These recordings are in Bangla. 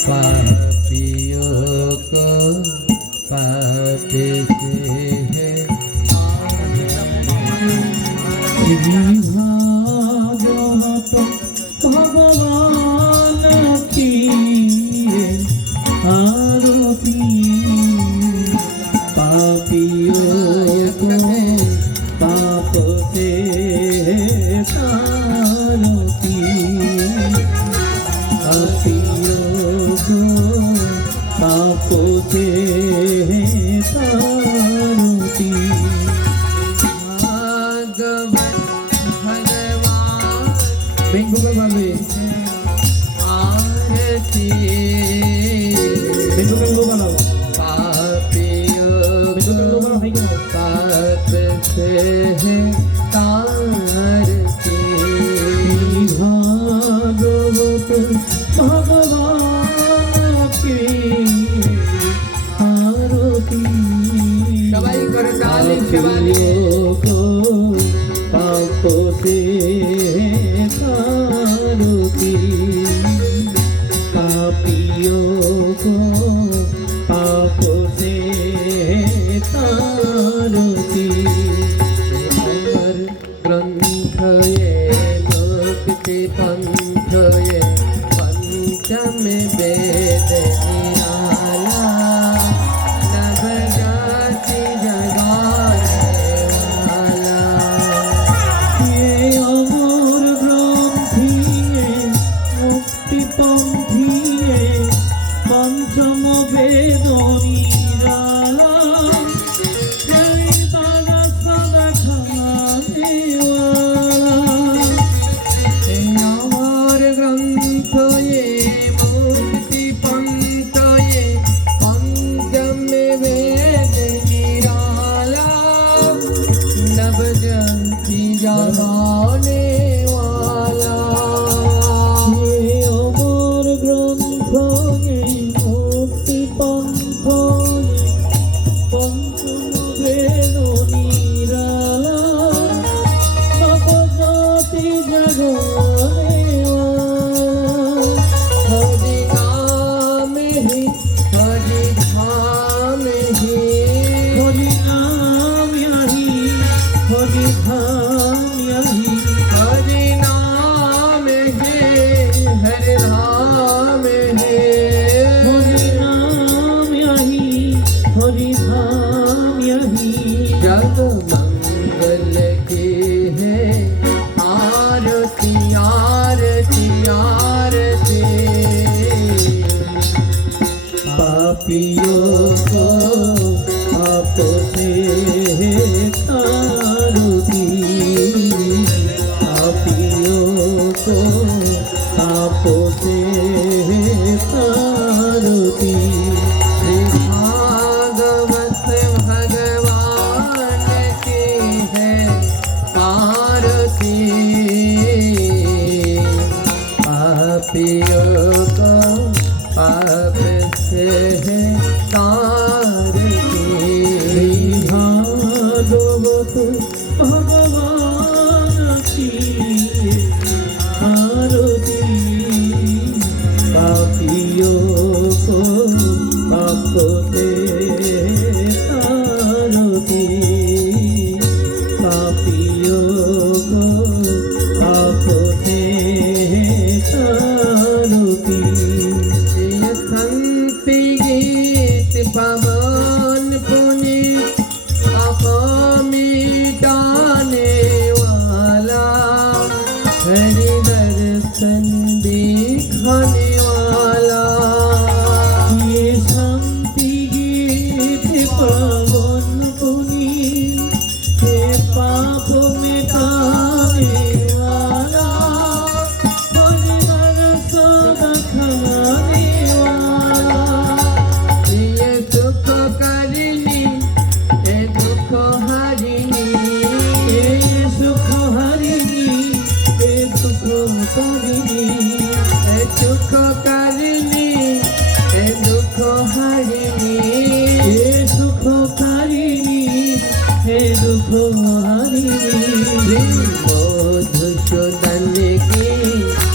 पापियों को पापी से है भगवान की आरती पापियों को पाप से पापों से तारती भगवान बिंगु बाबे आरती बिंगु बाबा पापियों पाप से तारती भागवत भगवान की आरती सबाई कर डाले शिवालियों को पापों से तारती पापियों को पापों से तारती ग्रंथ ये मुक्ति पंथ ये पंचम वेद निराला नव जाति जगाने वाला ये अमर ग्रंथि ये मुक्ति पंथी ये पंचम वेद निराला जगाने वाला ये अमर ग्रंथ ये मुक्ति पंथ ये पंचम वेद निराला नव जाति जगाने वाला हरि नाम ही हरि धाम ही हरि नाम यही हरि धाम हरि नाम है हरि धाम है हरि नाम यही हरि धाम यही जग मंगल की है आरती आरती आरती पापियों को पापों से तारती पापों से तारती भागवत भगवान की है आरती पापियों को पाप से तारती भागवत भगवान की आरती पापियों को पापों से तारती पापियों को पापों से तारती संति गीत पवन पुनीत पाप मिटाने वाला हरि दर्शन दिखाने वाला ये शांति गीत पवन पुनीत ये पाप मिटाने वाला हरि दर्शन दिखाने वाला ये सुख करिनी ये दुख हरिनी ये सुख हरिनी ये दुख करिनी ये सुख करिनी ये दुख हरिनी ये सुख करिनी हे दुख हरिनी मधुसूदन की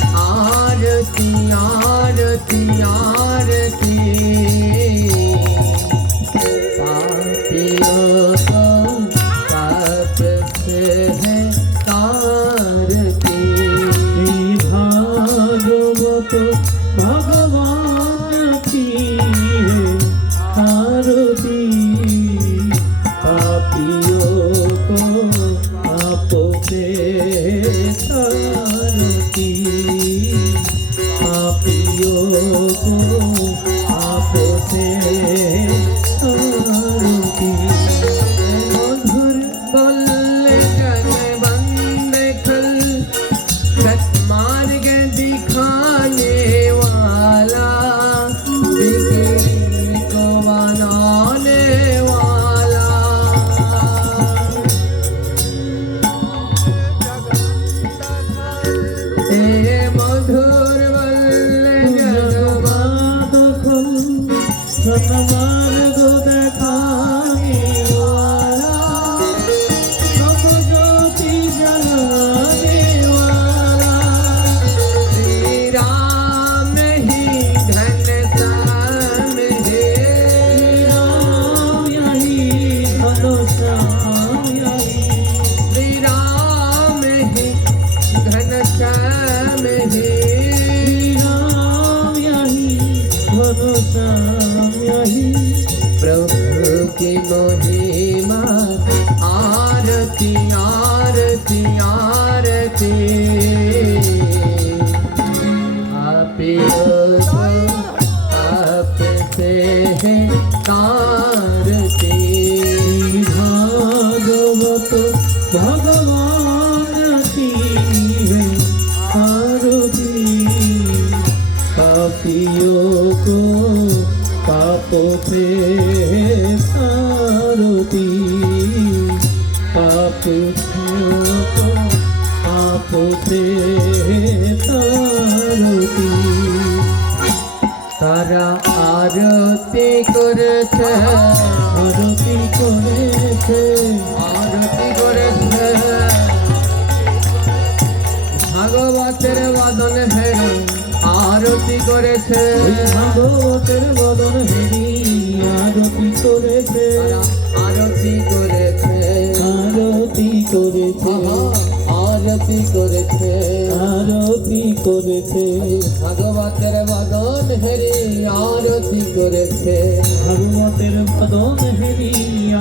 आरती आरती पापियों को पाप से है तारती। श्री भागवत भगवान की है आरती पापियों को पाप से तारती पापियों को पाप से तारती। मधुर बोल जन बंद खल सत्मार्ग दिखाने वाला बिगड़ी को बनाने वाला। हे मधुर बोल जन सतमार्ग दिखाने वाला सब ज्योति जलाने वाला। श्री राम ही धन श्याम है। राम यही घनश्याम यही श्री राम ही घनश्याम है। राम यही घनश्याम यही। प्रभु की महिमा आरती आरती आरती पापियों को पाप से है तारती। भागवत भगवान की है आरती पापियों को पापों से तारती पापियों को पापों से तारती। तारा आरती करेছে आरती করেছে आरती करेছে ভাগবতের বাদন হেরে আরতি করেছে। ভাগবতের বদন হেরি আরতি করেছে আরতি করেছে আরতি করেছে আরতি করেছে আরতি করেছে ভাগবতের বাদন হেরে আরতি করেছে। ভাগবতের বদন হেরি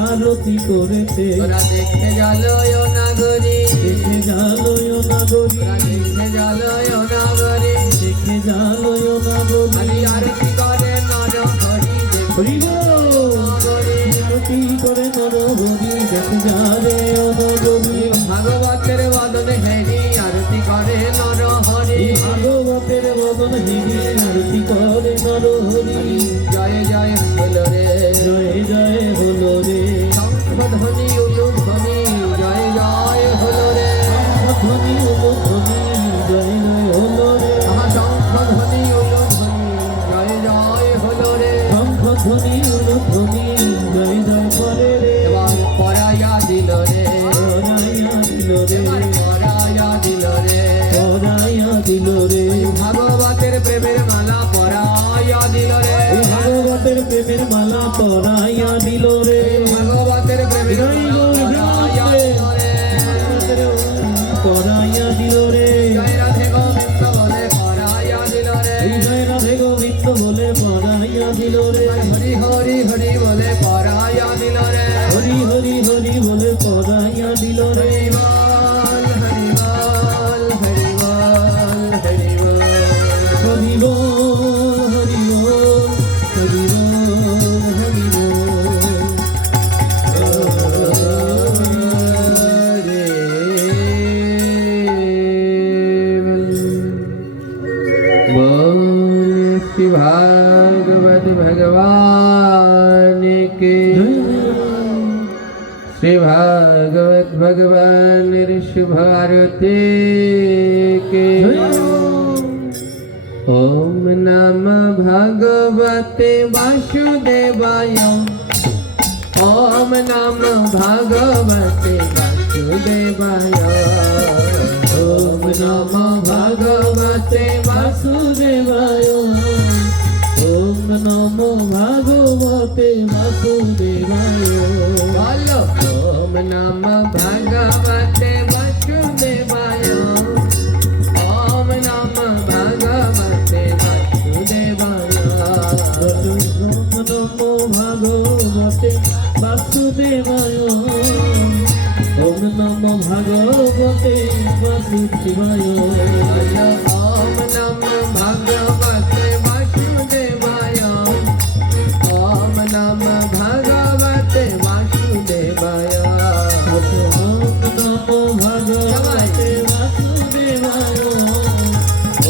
আরতি করেছে। তোরা দেখে জালয় নাগরী দেখে জালয় নাগরী তোরা দেখে জালয় নাগরী দেখে জালয় নাগরী আমি আরতি করে নর হরি হরি বল। আরতি করে নর হরি দেখে যারে অনগরী। ভাগবতের বাদন হেরি আরতি করে নর হরি। ভাগবতের বদন হেরি আরতি করে নর হরি। জয় জয় হলো রে জয় জয় হলো রে শঙ্খ ধ্বনি উলু ধ্বনি জয় জয় হলো রে। ধ্বনি হলো ধ্বনি জয় জয় হলো রে শঙ্খ ধ্বনি উলু ধ্বনি জয় জয় হলো রে। শঙ্খ ধ্বনি হলো ধ্বনি জয় জয় করে রে। এবার পরাইয়া দিল রে পরাইয়া দিল রে এবার পরাইয়া দিল রে। পরাইয়া দিল রে ভাগবতের প্রেমের মালা পরাইয়া দিল রে। ভাগবতের প্রেমের মালা পরাইয়া দিল রে ভাগবতের প্রেমের মালা পরাইয়া দিল রে। পরাইয়া দিল রে জয় রাধে গোবিন্দ বলে পরাইয়া দিল রে। জয় রাধে গোবিন্দ বলে পরাইয়া দিল রে হরি হরি হরি বলে পরাইয়া দিল রে। হরি হরি হরি বলে পরাইয়া দিল রে হরি বল হরি বল হরি বল হরি বল। হরি বল হরি বল হরি বল। बोल श्री भागवत भगवान के श्री भागवत भगवान शुभ आरती के। ओम नमः भगवते वासुदेवाय ओम नमः भगवते वासुदेवाय ओम नमः भगवते वासुदेवाय নমো ভাগবতে বাসুদেবায় বলো ওম নমঃ ভগবতে বাসুদেবায় ওম নমঃ ভগবতে বাসুদেবায় ওম নমো ভাগবতে বাসুদেবায় ওম নমো ভাগবতে বাসুদেবায় বলো ওম নমঃ ভগবতে বাসুদেবায় ওম নমঃ ভগবতে বাসুদেবায় ওম নমো ভাগবতে বাসুদেবায়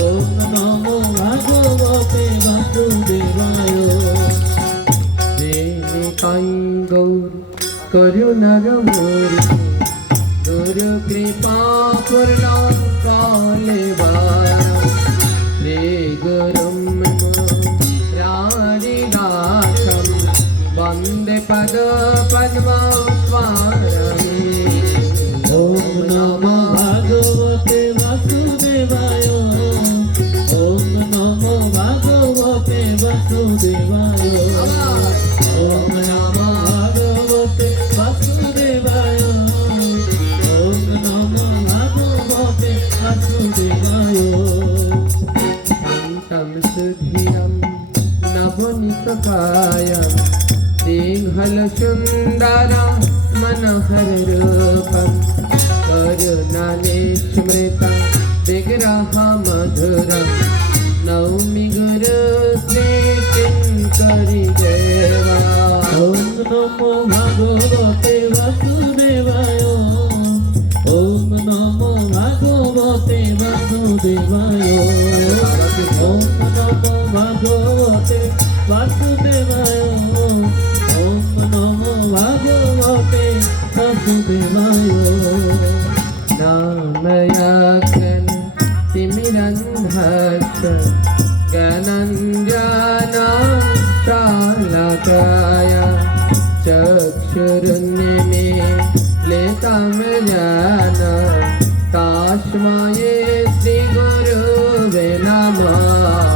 ওম নমো ভাগবতে বাসুদেবায় গৌর করুণার মূর্তি গুরু কৃপা পূর্ণ কালে শ্রী গুরুম রারিদাসম বন্দে পদ পদ্মস্বামী ওম নমো ভাগবতে বাসুদেবায় ওম নমো ভাগবতে বাসুদেবায় ওম নমো ভাগবতে বাসুদেবায় ওম নমো ভাগবতে বাসুদেবায় সুধিরম নবনীতকায়ম সিংহল সুন্দর মনোহর রূপম করুণালে স্মৃতম বিগ্রহ মধুরম নৌমি গুরু শ্রী কিঙ্করি দেবা ওম নমো ভাগবতে বাসুদেবায় ওম নমো ভাগবতে বাসুদেবায় ওম নমো ভাগবতে বাসুদেবায় ওম নমো ভাগবতে বাসুদেবায় নাময়াকন তিমিরন্ধস্য জ্ঞানঞ্জন চালকায় চক্ষুरुन्मीलितं येन तस्मै श्रीगुरुवे नमः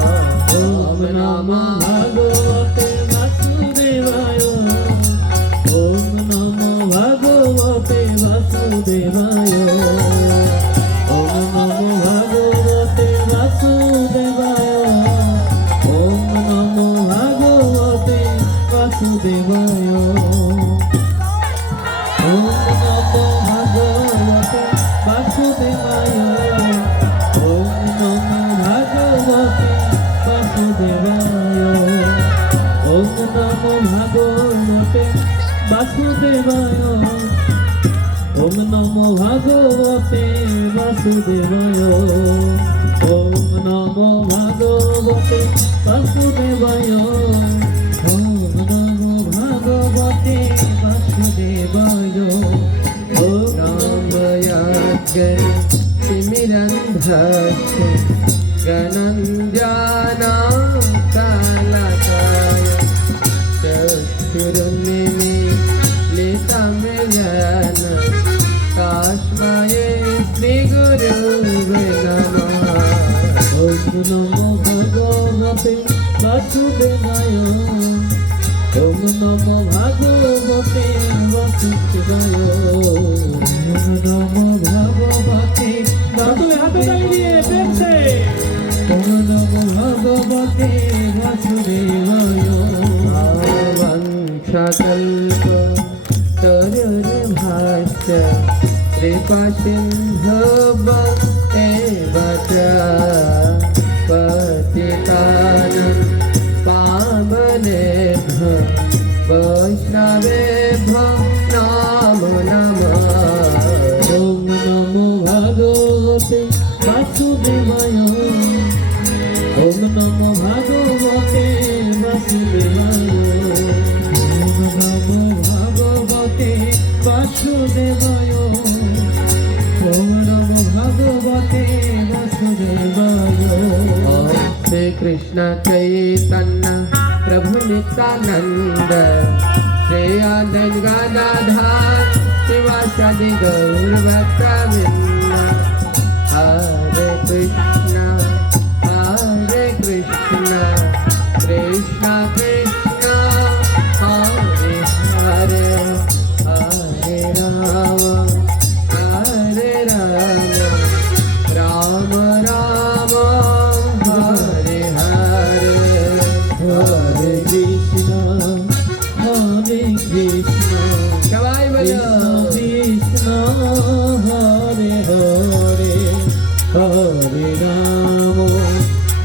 ওম নমো ভাগবতে বাসুদেবায় ওম নমো ভাগবতে বাসুদেবায় ওম নমো ভাগবতে বাসুদেবায় ওম নমো ভাগবতে বাসুদেবায় ওম নমো ভাগবতে বাসুদেবায় ওম নমো ভাগবতে বাসুদেবায় ওম নমো ভাগবতে বাসুদেবায় ওম নমো ভাগবতে বাসুদেবায় ওম নমো ভাগবতে বাসুদেবায় ওম নমো ভাগবতে বাসুদেবায় ওম नामयाज्ञं तिमिरन्धस्य गणञ्जनं कालकाय चक्षुरुन्मीलितं येन तस्मै श्रीगुरुवे नमः ওম নমো ভগবতে বাসুদেবায় ওম নমো ভাগবতে বাসুদেবায় ওম নমো ভাগবতে ওম নমো ভাগবতে বাসুদেবায় वंशकल्प तरुर्भाष्य कृपासिन्धव एव च पतितानं पावनेभ्यो वैष्णवेभ्यो नमो नमः ওম নমো ভাগবতে বাসুদেবায় ওম নমো ভাগবতে বাসুদেবায় ওম নমো ভাগবতে বাসুদেবায় ওম নমো ভাগবতে বাসুদেবায় श्री कृष्ण चैतन्य प्रभु नित्यानंद श्री आनंद गदाधर शिवासादि गौर भक्तवृंद हरे कृष्ण कृष्ण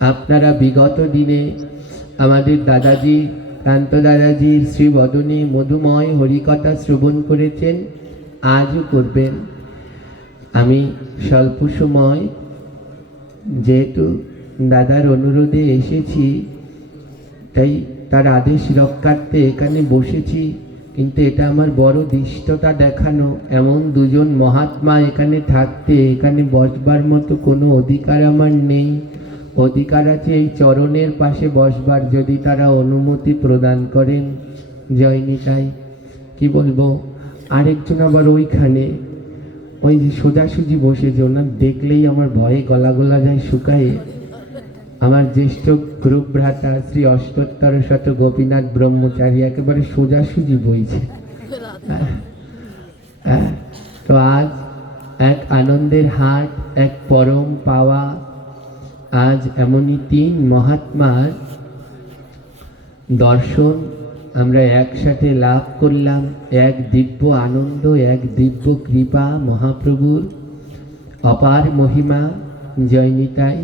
আপনারা বিগত দিনে আমাদের দাদাজি, কান্ত দাদাজির শ্রীবদনে মধুময় হরিকথা শ্রবণ করেছেন, আজও করবেন। আমি স্বল্প সময় যেহেতু দাদার অনুরোধে এসেছি, তাই তার আদেশ রক্ষার্থে এখানে বসেছি। কিন্তু এটা আমার বড় দৃষ্টতা দেখানো, এমন দুজন মহাত্মা এখানে থাকতে এখানে বসবার মতো কোনো অধিকার আমার নেই। অধিকার আছে এই চরণের পাশে বসবার, যদি তারা অনুমতি প্রদান করেন। জয় নিতাই। কি বলবো, আরেকজন আবার ওইখানে ওই যে সোজাসুজি বসেছে, ওনার দেখলেই আমার ভয়ে গলা গলা যায় শুকায়ে। আমার জ্যেষ্ঠ গ্রুপ ভ্রাতা শ্রী অষ্টোত্তর শত গোপীনাথ ব্রহ্মচারী একেবারে সোজাসুজি বইছে। তো আজ এক আনন্দের হাট, এক পরম পাওয়া। আজ এমনই তিন মহাত্মার দর্শন আমরা একসাথে লাভ করলাম। এক দিব্য আনন্দ, এক দিব্য কৃপা, মহাপ্রভুর অপার মহিমা। জয় নিতাই।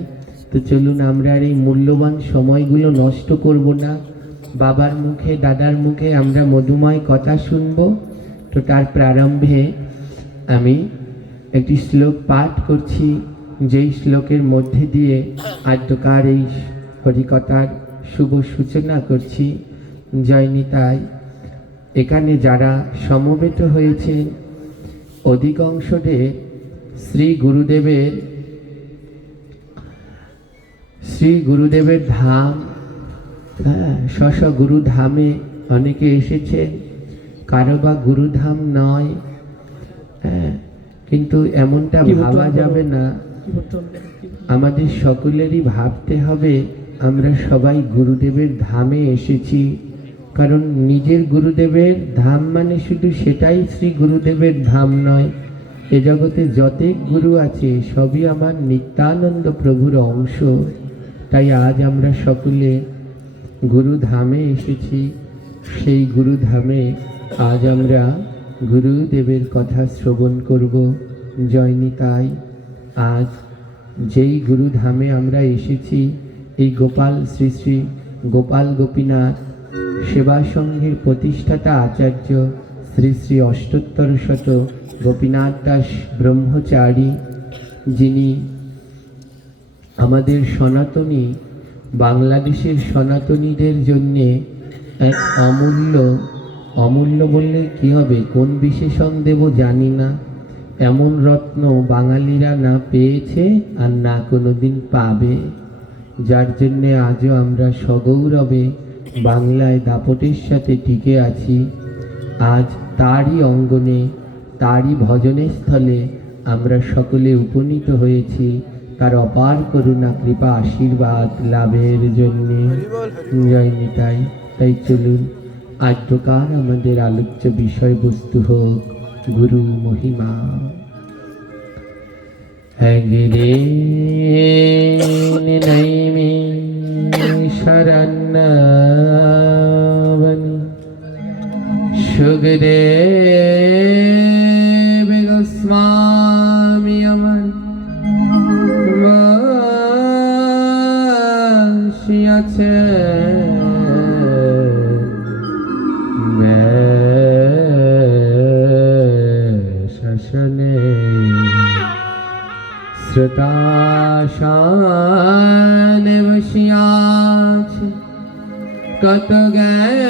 তো চলুন আমরা আর এই মূল্যবান সময়গুলো নষ্ট করব না। বাবার মুখে, দাদার মুখে আমরা মধুময় কথা শুনব। তো তার প্রারম্ভে আমি একটি শ্লোক পাঠ করছি, যেই শ্লোকের মধ্যে দিয়ে আদ্যকার এই হরিকথার শুভ সূচনা করছি। জয় নিতাই। এখানে যারা সমবেত হয়েছেন অধিকাংশদের শ্রী গুরুদেবের ধাম, স্ব গুরু ধামে অনেকে এসেছেন, কারো বা গুরুধাম নয়। কিন্তু এমনটা ভাবা যাবে না, আমাদের সকলেরই ভাবতে হবে আমরা সবাই গুরুদেবের ধামে এসেছি। কারণ নিজের গুরুদেবের ধাম মানে শুধু সেটাই শ্রী গুরুদেবের ধাম নয়। এ জগতে যতেক গুরু আছে সবই আমার নিত্যানন্দ প্রভুর অংশ। তাই আজ আমরা সকলে গুরু ধামে এসেছি। সেই গুরু ধামে আজ আমরা গুরুদেবের কথা শ্রবণ করব। জয় নিতাই। আজ যেই গুরু ধামে আমরা এসেছি, এই গোপাল শ্রী শ্রী গোপাল গোপীনাথ সেবা সংঘের প্রতিষ্ঠাতা আচার্য শ্রী শ্রী অষ্টোত্তর শত গোপীনাথ দাস ব্রহ্মচারী, যিনি আমাদের সনাতনী, বাংলাদেশের সনাতনীদের জন্যে এক অমূল্য বললে কি হবে, কোন বিশেষণ দেব জানি না, এমন রত্ন বাঙালিরা না পেয়েছে আর না কোনোদিন পাবে। যার জন্যে আজও আমরা সগৌরবে বাংলায় দাপটের সাথে টিকে আছি। আজ তারই অঙ্গনে, তারই ভজনের স্থলে আমরা সকলে উপনীত হয়েছি তার অপার করুণা কৃপা আশীর্বাদ লাভের জন্যে। জয় নিতাই। তাই চলুন আদ্যকার আমাদের আলোচ্য বিষয়বস্তু হোক গুরু মহিমা। হ্যাগিরে নৈমি শরণ্যবনি সুখদেব গোস্বামী আমার বসিয়াছে শাসনে শ্রোতাশানে বসিয়াছে কত জ্ঞানী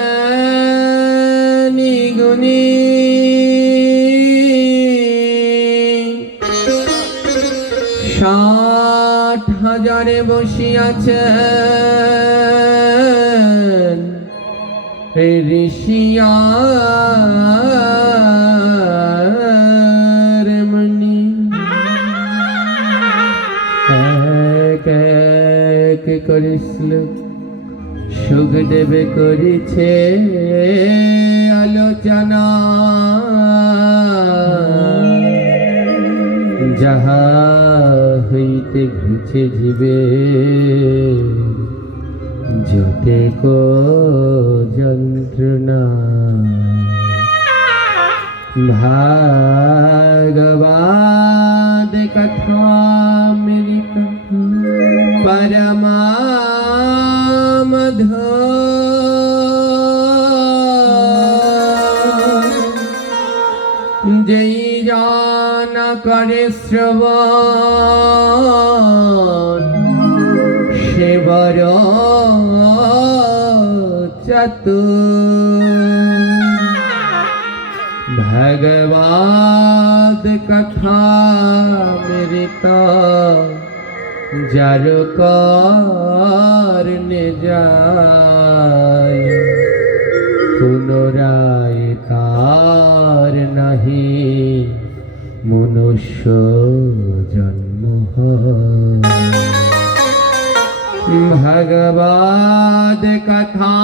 গুণী। 60,000 বসিয়াছেন ঋষিয়ার মণি। এক এক করে শ্লোক সুখদেবে করেছে আলোচনা। যাহা হইতে ঘুচে জীবে যতেক যন্ত্রণা। ভাগবত কথামৃত পরমা করে শ্রবণ সে বড় চতুর ভগবদ কথা মৃতা যার করনে যায় পুনরায় তার নাহি মনুষ্য জন্ম হয়। ভগবদ কথা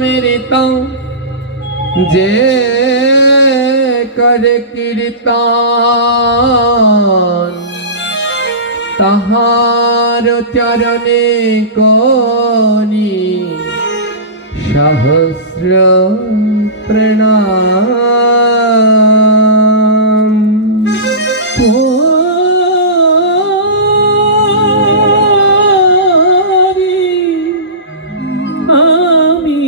মৃত যে করে কীর্তন তাহার চরণে কোনি সহস্র প্রণাম। আমি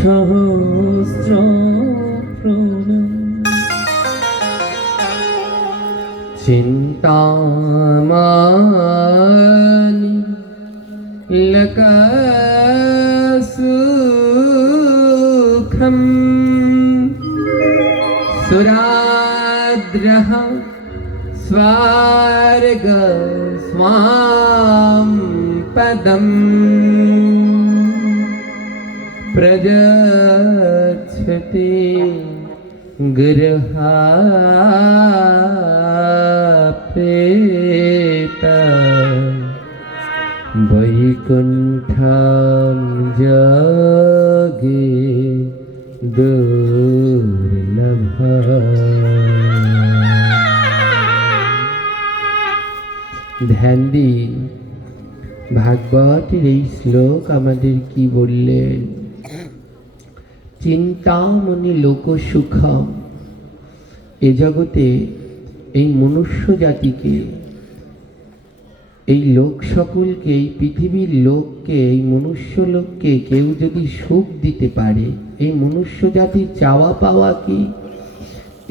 সহস্র প্রণাম। চিন্তামণি লকসুখম সুরাদ্রহ স্বর্গ স্বাম পদম প্রযচ্ছতি গৃহাপ্রেত বৈকুণ্ঠম যোগে দুর্লভ। ধ্যান দিন ভাগবতের এই শ্লোক আমাদের কি বললেন? চিন্তামণি লোক সুখম, এ জগতে এই মনুষ্য জাতিকে, এই লোক সকলকে, এই পৃথিবীর লোককে, এই মনুষ্য লোককে কেউ যদি সুখ দিতে পারে, এই মনুষ্য জাতির চাওয়া পাওয়া কি?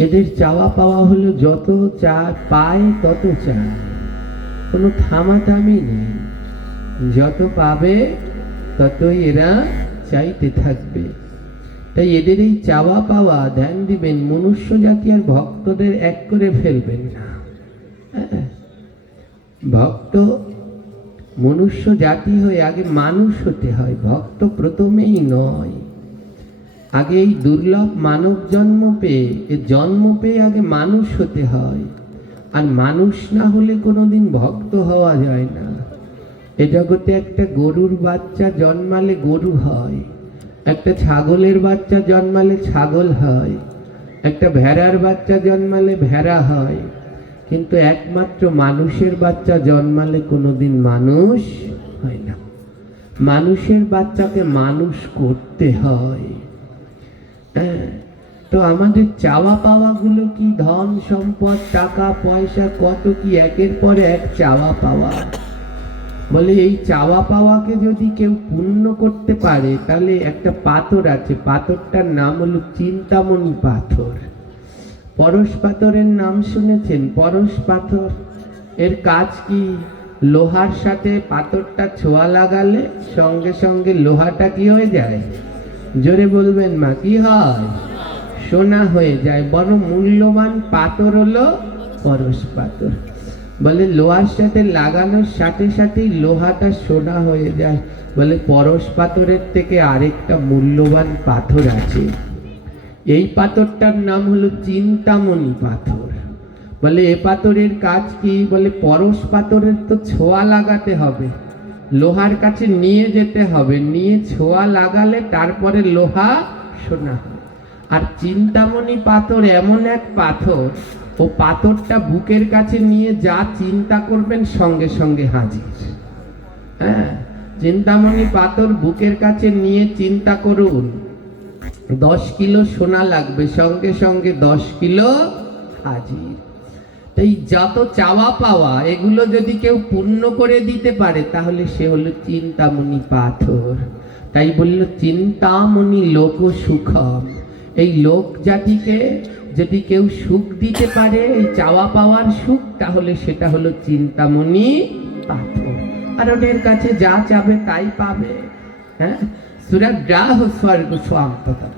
এদের চাওয়া পাওয়া হলো যত পায় তত চায়, কোনো থামাথামি নেই। যত পাবে ততই এরা চাইতে থাকবে। তাই এদের এই চাওয়া পাওয়া ধ্যান দিবেন, মনুষ্য জাতি আর ভক্তদের এক করে ফেলবেন না। ভক্ত মনুষ্য জাতি হয়ে আগে মানুষ হতে হয়, ভক্ত প্রথমেই নয়। আগে এই দুর্লভ মানব জন্ম পেয়ে, এ জন্ম পেয়ে আগে মানুষ হতে হয়। আর মানুষ না হলে কোনোদিন ভক্ত হওয়া যায় না। এ জগতে একটা গরুর বাচ্চা জন্মালে গরু হয়, একটা ছাগলের বাচ্চা জন্মালে ছাগল হয়, একটা ভেড়ার বাচ্চা জন্মালে ভেড়া হয়, কিন্তু একমাত্র মানুষের বাচ্চা জন্মালে কোনোদিন মানুষ হয় না। মানুষের বাচ্চাকে মানুষ করতে হয়। তো আমাদের চাওয়া পাওয়াগুলো কি? ধন সম্পদ, টাকা পয়সা, কত কি একের পর এক চাওয়া পাওয়া। বলে এই চাওয়া পাওয়াকে যদি কেউ পূর্ণ করতে পারে, তাহলে একটা পাথর আছে, পাথরটার নাম হলো চিন্তামণি পাথর। পরশ পাথরের নাম শুনেছেন? পরশ পাথর এর কাজ কি? লোহার সাথে পাথরটা ছোঁয়া লাগালে সঙ্গে সঙ্গে লোহাটা কি হয়ে যায়? জোরে বলবেন মা, কি হয়? সোনা হয়ে যায়। বড় মূল্যবান পাথর হলো পরশ পাথর। বলে লোহার সাথে লাগানোর সাথে সাথেই লোহাটা সোনা হয়ে যায়। বলে পরশ পাথরের থেকে আরেকটা মূল্যবান পাথর আছে, এই পাথরটার নাম হলো চিন্তামণি পাথর। বলে এ পাথরের কাজ কি? বলে পরশ পাথরের তো ছোঁয়া লাগাতে হবে, লোহার কাছে নিয়ে যেতে হবে, নিয়ে ছোঁয়া লাগালে তারপরে লোহা সোনা হয়। আর চিন্তামণি পাথর এমন এক পাথর, ও পাথরটা বুকের কাছে নিয়ে যা চিন্তা করবেন সঙ্গে সঙ্গে হাজির। হ্যাঁ, চিন্তামণি পাথর বুকের কাছে নিয়ে চিন্তা করুন, 10 কিলো সোনা লাগবে, সঙ্গে সঙ্গে 10 কিলো হাজির। তাই যত চাওয়া পাওয়া এগুলো যদি কেউ পূর্ণ করে দিতে পারে, তাহলে সে হলো চিন্তামণি পাথর। তাই বলল চিন্তামণি লোক সুখম, এই লোক জাতিকে যদি কেউ সুখ দিতে পারে, এই চাওয়া পাওয়ার সুখ, তাহলে সেটা হলো চিন্তামণি পাথর। আর ওদের কাছে যা চাবে তাই পাবে। হ্যাঁ, সুরাগ্রাহ স্বর্গ স্বান্ততা।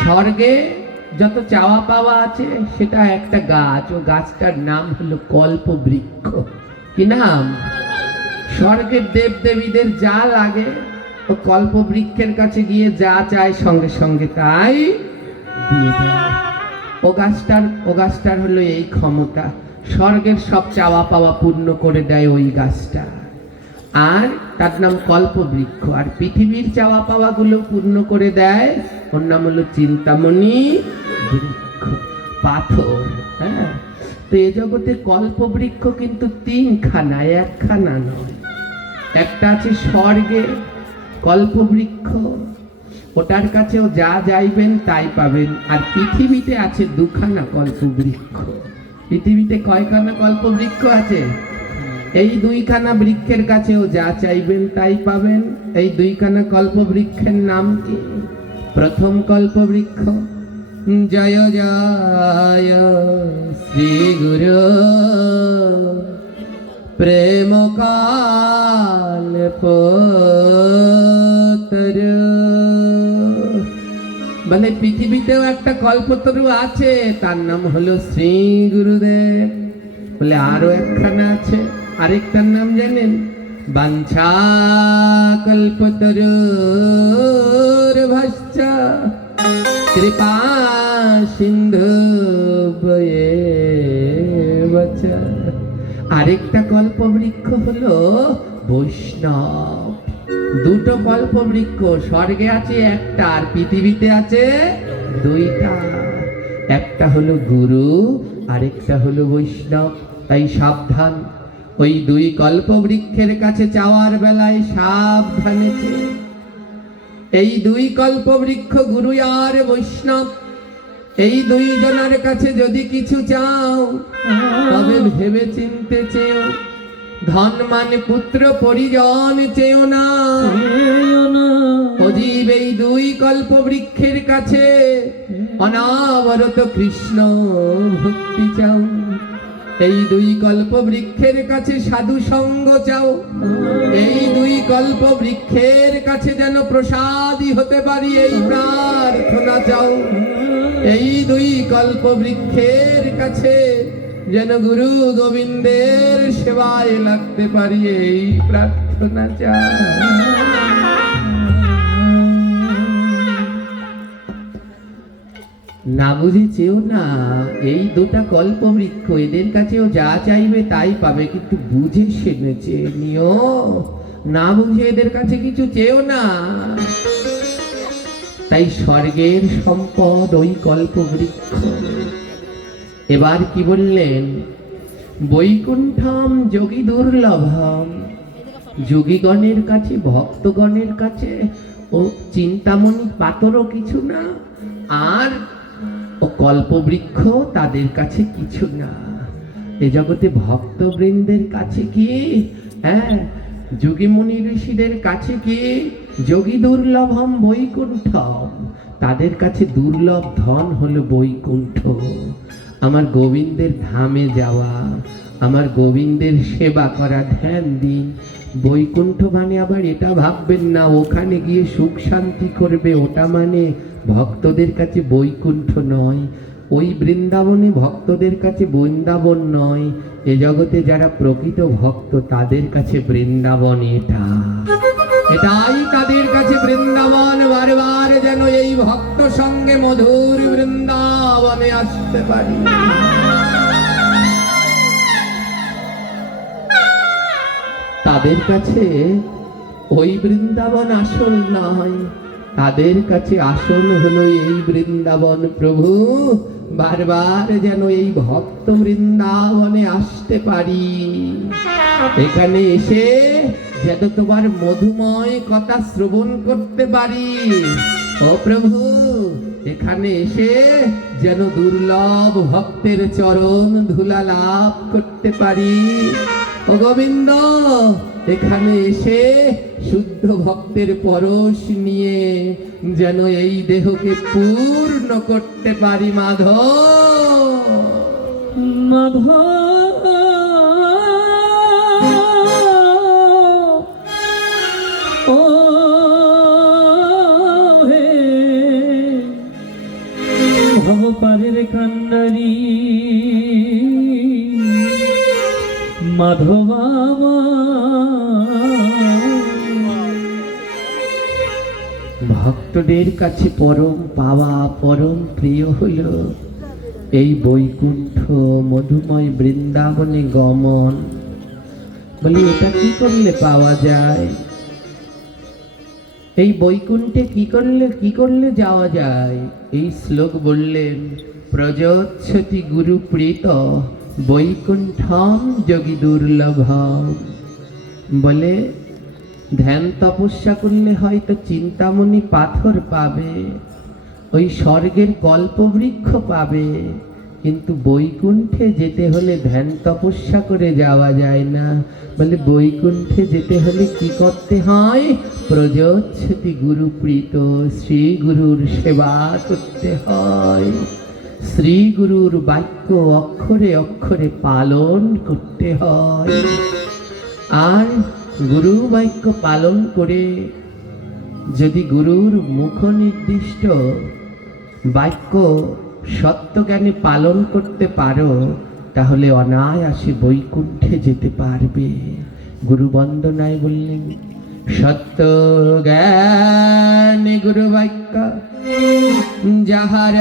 স্বর্গে যত চাওয়া পাওয়া আছে সেটা একটা গাছ, ও গাছটার নাম হলো কল্পবৃক্ষ। কি নাম? স্বর্গের দেব দেবীদের যা লাগে ও কল্পবৃক্ষের কাছে গিয়ে যা চায় সঙ্গে সঙ্গে তাই দিয়ে দেয়। ও গাছটার হলো এই ক্ষমতা, স্বর্গের সব চাওয়া পাওয়া পূর্ণ করে দেয় ওই গাছটা। আর তার নাম কল্পবৃক্ষ। আর পৃথিবীর চাওয়া পাওয়া গুলো পূর্ণ করে দেয়, ওর নাম হলো চিন্তামণি বৃক্ষ, পাথর। হ্যাঁ, তো এ জগতে কল্পবৃক্ষ কিন্তু তিনখানা, একখানা নয়। একটা আছে স্বর্গে কল্পবৃক্ষ, ওটার কাছেও যা যাইবেন তাই পাবেন। আর পৃথিবীতে আছে দুখানা কল্পবৃক্ষ। পৃথিবীতে কয়খানা কল্পবৃক্ষ আছে? এই দুইখানা বৃক্ষের কাছেও যা চাইবেন তাই পাবেন। এই দুইখানা কল্পবৃক্ষের নাম কি? প্রথম কল্পবৃক্ষ জয় জয় শ্রী গুরু প্রেম কাল পতরু। মানে পৃথিবীতেও একটা কল্পতরু আছে, তার নাম হলো শ্রী গুরুদেব। বলে আরো একখানা আছে, আরেকটার নাম জানেন? বাঞ্ছা কল্পতরুর ভাষ্য কৃপা সিন্ধু বয়েবচ। আরেকটা কল্পবৃক্ষ হলো বৈষ্ণব। দুটো কল্পবৃক্ষ, স্বর্গে আছে একটা আর পৃথিবীতে আছে দুইটা। একটা হলো গুরু, আরেকটা হলো বৈষ্ণব। তাই সাবধান, ওই দুই কল্পবৃক্ষের কাছে চাওয়ার বেলায় সাবধানে চেয়ে। এই দুই কল্পবৃক্ষ গুরু আর বৈষ্ণব, এই দুইজনের কাছে যদি কিছু চাও তবে ভেবে চিনতে চেও। ধন মান পুত্র পরিজন চেও না। অজীব এই দুই কল্পবৃক্ষের কাছে অনাবরত কৃষ্ণ ভক্তি চাও। এই দুই কল্পবৃক্ষের কাছে সাধু সঙ্গ চাও। এই দুই কল্পবৃক্ষের কাছে যেন প্রসাদী হতে পারি এই প্রার্থনা চাও। এই দুই কল্পবৃক্ষের কাছে যেন গুরু গোবিন্দের সেবায় লাগতে পারি এই প্রার্থনা চাও। না বুঝে চেও না। এই দুটা কল্পবৃক্ষ, এদের কাছেও যা চাইবে তাই পাবে, কিন্তু বুঝে শুনে চেয়ে নিও। না বুঝে এদের কাছে কিছু চেও না। তাই স্বর্গের সম্পদ ওই কল্পবৃক্ষ। এবার কি বললেন? বৈকুণ্ঠম যোগী দুর্লভম। যোগীগণের কাছে, ভক্তগণের কাছে ও চিন্তামণি পাথরও কিছু না, আর ও কল্পবৃক্ষ তাদের কাছে কিছু না। এ জগতে ভক্তবৃন্দের কাছে কি, হ্যাঁ, যোগী মুনি ঋষিদের কাছে কি? যোগী দুর্লভম বৈকুণ্ঠম। তাদের কাছে দুর্লভ ধন হলো বৈকুণ্ঠ। আমার গোবিন্দের ধামে যাওয়া, আমার গোবিন্দের সেবা করা, ধ্যান দিন। বৈকুণ্ঠ মানে আবার এটা ভাববেন না ওখানে গিয়ে সুখ শান্তি করবে, ওটা মানে ভক্তদের কাছে বৈকুণ্ঠ নয়। ওই বৃন্দাবনে ভক্তদের কাছে বৃন্দাবন নয়। এ জগতে যারা প্রকৃত ভক্ত তাদের কাছে বৃন্দাবন এটা, এটাই তাদের কাছে বৃন্দাবন। বারবার যেন এই ভক্ত সঙ্গে মধুর বৃন্দাবনে আসতে পারি। তাদের কাছে ওই বৃন্দাবন আসল নয়, তাদের কাছে আসল হলো এই বৃন্দাবন। প্রভু বারবার যেন এই ভক্ত বৃন্দাবনে আসতে পারি, এখানে এসে যেন তোমার মধুময় কথা শ্রবণ করতে পারি। ও প্রভু, এখানে এসে যেন দুর্লভ ভক্তের চরণ ধুলা লাভ করতে পারি। ও গোবিন্দ, এখানে এসে শুদ্ধ ভক্তের পরশ নিয়ে যেন এই দেহকে পূর্ণ করতে পারি মাধব। মাধব ও হে ভবপারের কান্ডারি মাধব ভক্তদের কাছে পরম পাওয়া, পরম প্রিয় হলো এই বৈকুণ্ঠ মধুময় বৃন্দাবনে গমন। বলি এটা কি করলে পাওয়া যায়? এই বৈকুণ্ঠে কি করলে যাওয়া যায়? এই শ্লোক বললেন, প্রযোচ্ছতি গুরু প্রীত বৈকুণ্ঠম যোগী দুর্লভম। বলে ধ্যান তপস্যা করলে হয়তো চিন্তামণি পাথর পাবে, ওই স্বর্গের কল্পবৃক্ষ পাবে, কিন্তু বৈকুণ্ঠে যেতে হলে ধ্যান তপস্যা করে যাওয়া যায় না। বলে বৈকুণ্ঠে যেতে হলে কি করতে হয়? প্রযোচ্ছতি গুরু প্রীত, শ্রী গুরুর সেবা করতে হয়, শ্রী গুরুর বাক্য অক্ষরে অক্ষরে পালন করতে হয়। আর গুরু বাক্য পালন করে যদি গুরুর মুখ নির্দিষ্ট বাক্য সত্যজ্ঞানে পালন করতে পারো, তাহলে অনায়াসে বৈকুণ্ঠে যেতে পারবে। গুরু বন্দনায় বললেন, সত্য জ্ঞানে গুরু বাক্য যাহার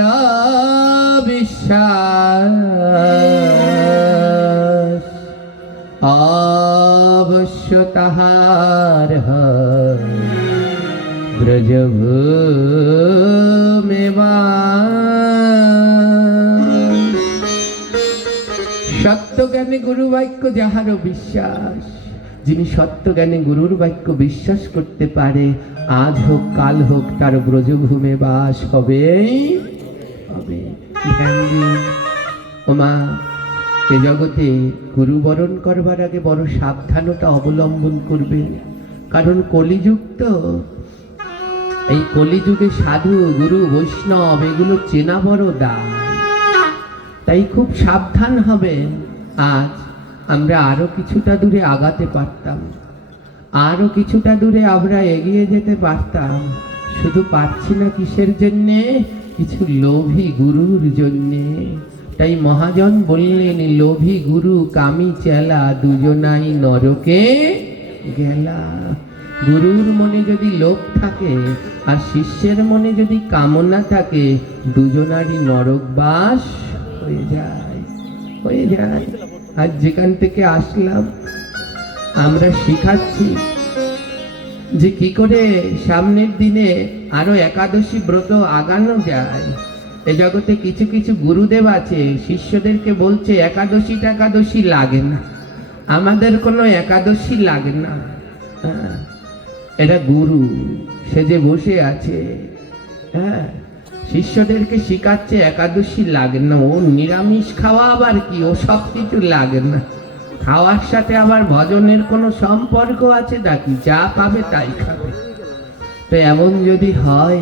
বিশ্বাস, অবশ্য তাহার ব্রজভূমে বাস। সত্যজ্ঞানে গুরু বাক্য যাহার বিশ্বাস, যিনি সত্যজ্ঞানে গুরুর বাক্য বিশ্বাস করতে পারে, আজ হোক কাল হোক তার ব্রজভূমে বাস হবেই হবে। ধ্যান দিন ওমা, এ জগতে গুরু বরণ করবার আগে বড় সাবধানতা অবলম্বন করবেন, কারণ কলিযুগ তো। এই কলিযুগে সাধু গুরু বৈষ্ণব এগুলো চেনা বড় দায়, তাই খুব সাবধান হবেন। আজ আমরা আরো কিছুটা দূরে আগাতে পারতাম, আরো কিছুটা দূরে আমরা এগিয়ে যেতে পারতাম, শুধু পারছি না কিসের জন্যে? কিছু লোভী গুরুর জন্যে। তাই মহাজন বললেন, লোভী গুরু কামি চেলা দুজনাই নরকে গেলা। গুরুর মনে যদি লোভ থাকে আর শিষ্যের মনে যদি কামনা থাকে, দুজনারই নরকবাস হয়ে যায়, হয়ে যায়। আর যেখান থেকে আসলাম আমরা শিখাচ্ছি যে কি করে সামনের দিনে আরো একাদশী ব্রত আগানো যায়। এ জগতে কিছু কিছু গুরুদেব আছে, শিষ্যদেরকে বলছে একাদশী লাগে না, আমাদের কোনো একাদশী লাগে না। হ্যাঁ, এরা গুরু সেজে বসে আছে। হ্যাঁ, শিষ্যদেরকে শিখাচ্ছে একাদশী লাগে না, ও নিরামিষ খাওয়া আবার কি, ও সব কিছু লাগে না। খাওয়ার সাথে আবার ভজনের কোনো সম্পর্ক আছে নাকি? যা পাবে তাই খাবে। তো এমন যদি হয়,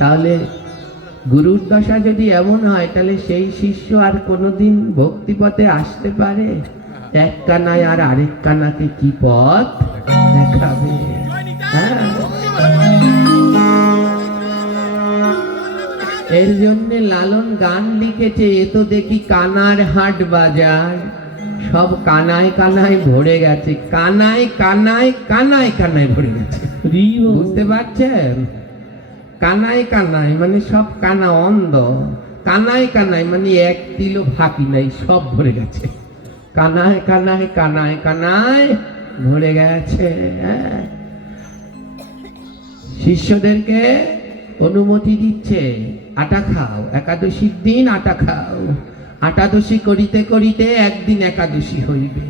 তাহলে গুরুর দশা যদি এমন হয়, তাহলে সেই শিষ্য আর কোনোদিন ভক্তিপথে আসতে পারে? এক কানায় আর আরেক কানাকে কি পথ দেখাবে? হ্যাঁ, এর জন্য লালন গান লিখেছে, এ তো দেখি কানার হাট বাজার, সব কানায় কানায় ভরে গেছে, কানায় কানায় কানায় কানায় ভরে গেছে। বুঝতে পারছেন? কানায় কানায় মানে সব কানা অন্ধ, কানায় কানায় মানে এক তিলও ফাঁকি নাই, সব ভরে গেছে। কানায় কানায় কানায় কানায় ভরে গেছে। হ্যাঁ, শিষ্যদেরকে অনুমতি দিচ্ছে, আটা খাও, একাদশীর দিন আটা খাও। আটাদশী করিতে করিতে একদিন একাদশী হইবে।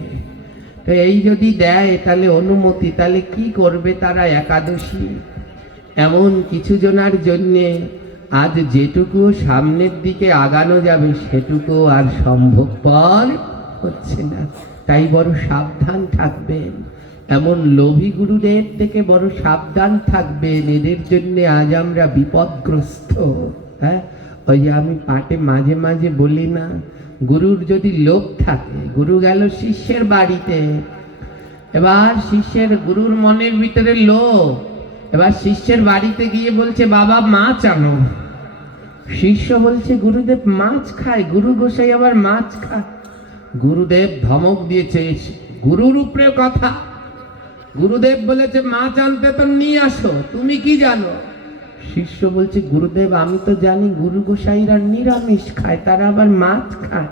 তো এই যদি দেয় তাহলে অনুমতি, তাহলে কি করবে তারা একাদশী? এমন কিছু জনার জন্যে আজ যেটুকু সামনের দিকে আগানো যাবে সেটুকু আর সম্ভবপর হচ্ছে না। তাই বড় সাবধান থাকবেন। এমন লোভী গুরুদের থেকে বড় সাবধান থাকবেন, এদের জন্য আজ আমরা বিপদগ্রস্ত। হ্যাঁ, ওই যে আমি পাঠে মাঝে মাঝে বলি না, গুরুর যদি লোভ থাকে, গুরু গেল শিষ্যের বাড়িতে, এবার শিষ্যের গুরুর মনের ভিতরে লোভ, এবার শিষ্যের বাড়িতে গিয়ে বলছে বাবা মাছ আনো। শিষ্য বলছে গুরুদেব মাছ খায়, গুরু গোসাই আবার মাছ খায়। গুরুদেব ধমক দিয়েছে, গুরুর উপরে কথা। গুরুদেব বলেছে মাছ আনতে তো নিয়ে আসো, তুমি কি জানো? শিষ্য বলছে গুরুদেব আমি তো জানি গুরু গোসাইরা নিরামিষ খায়, তারা আবার মাছ খায়।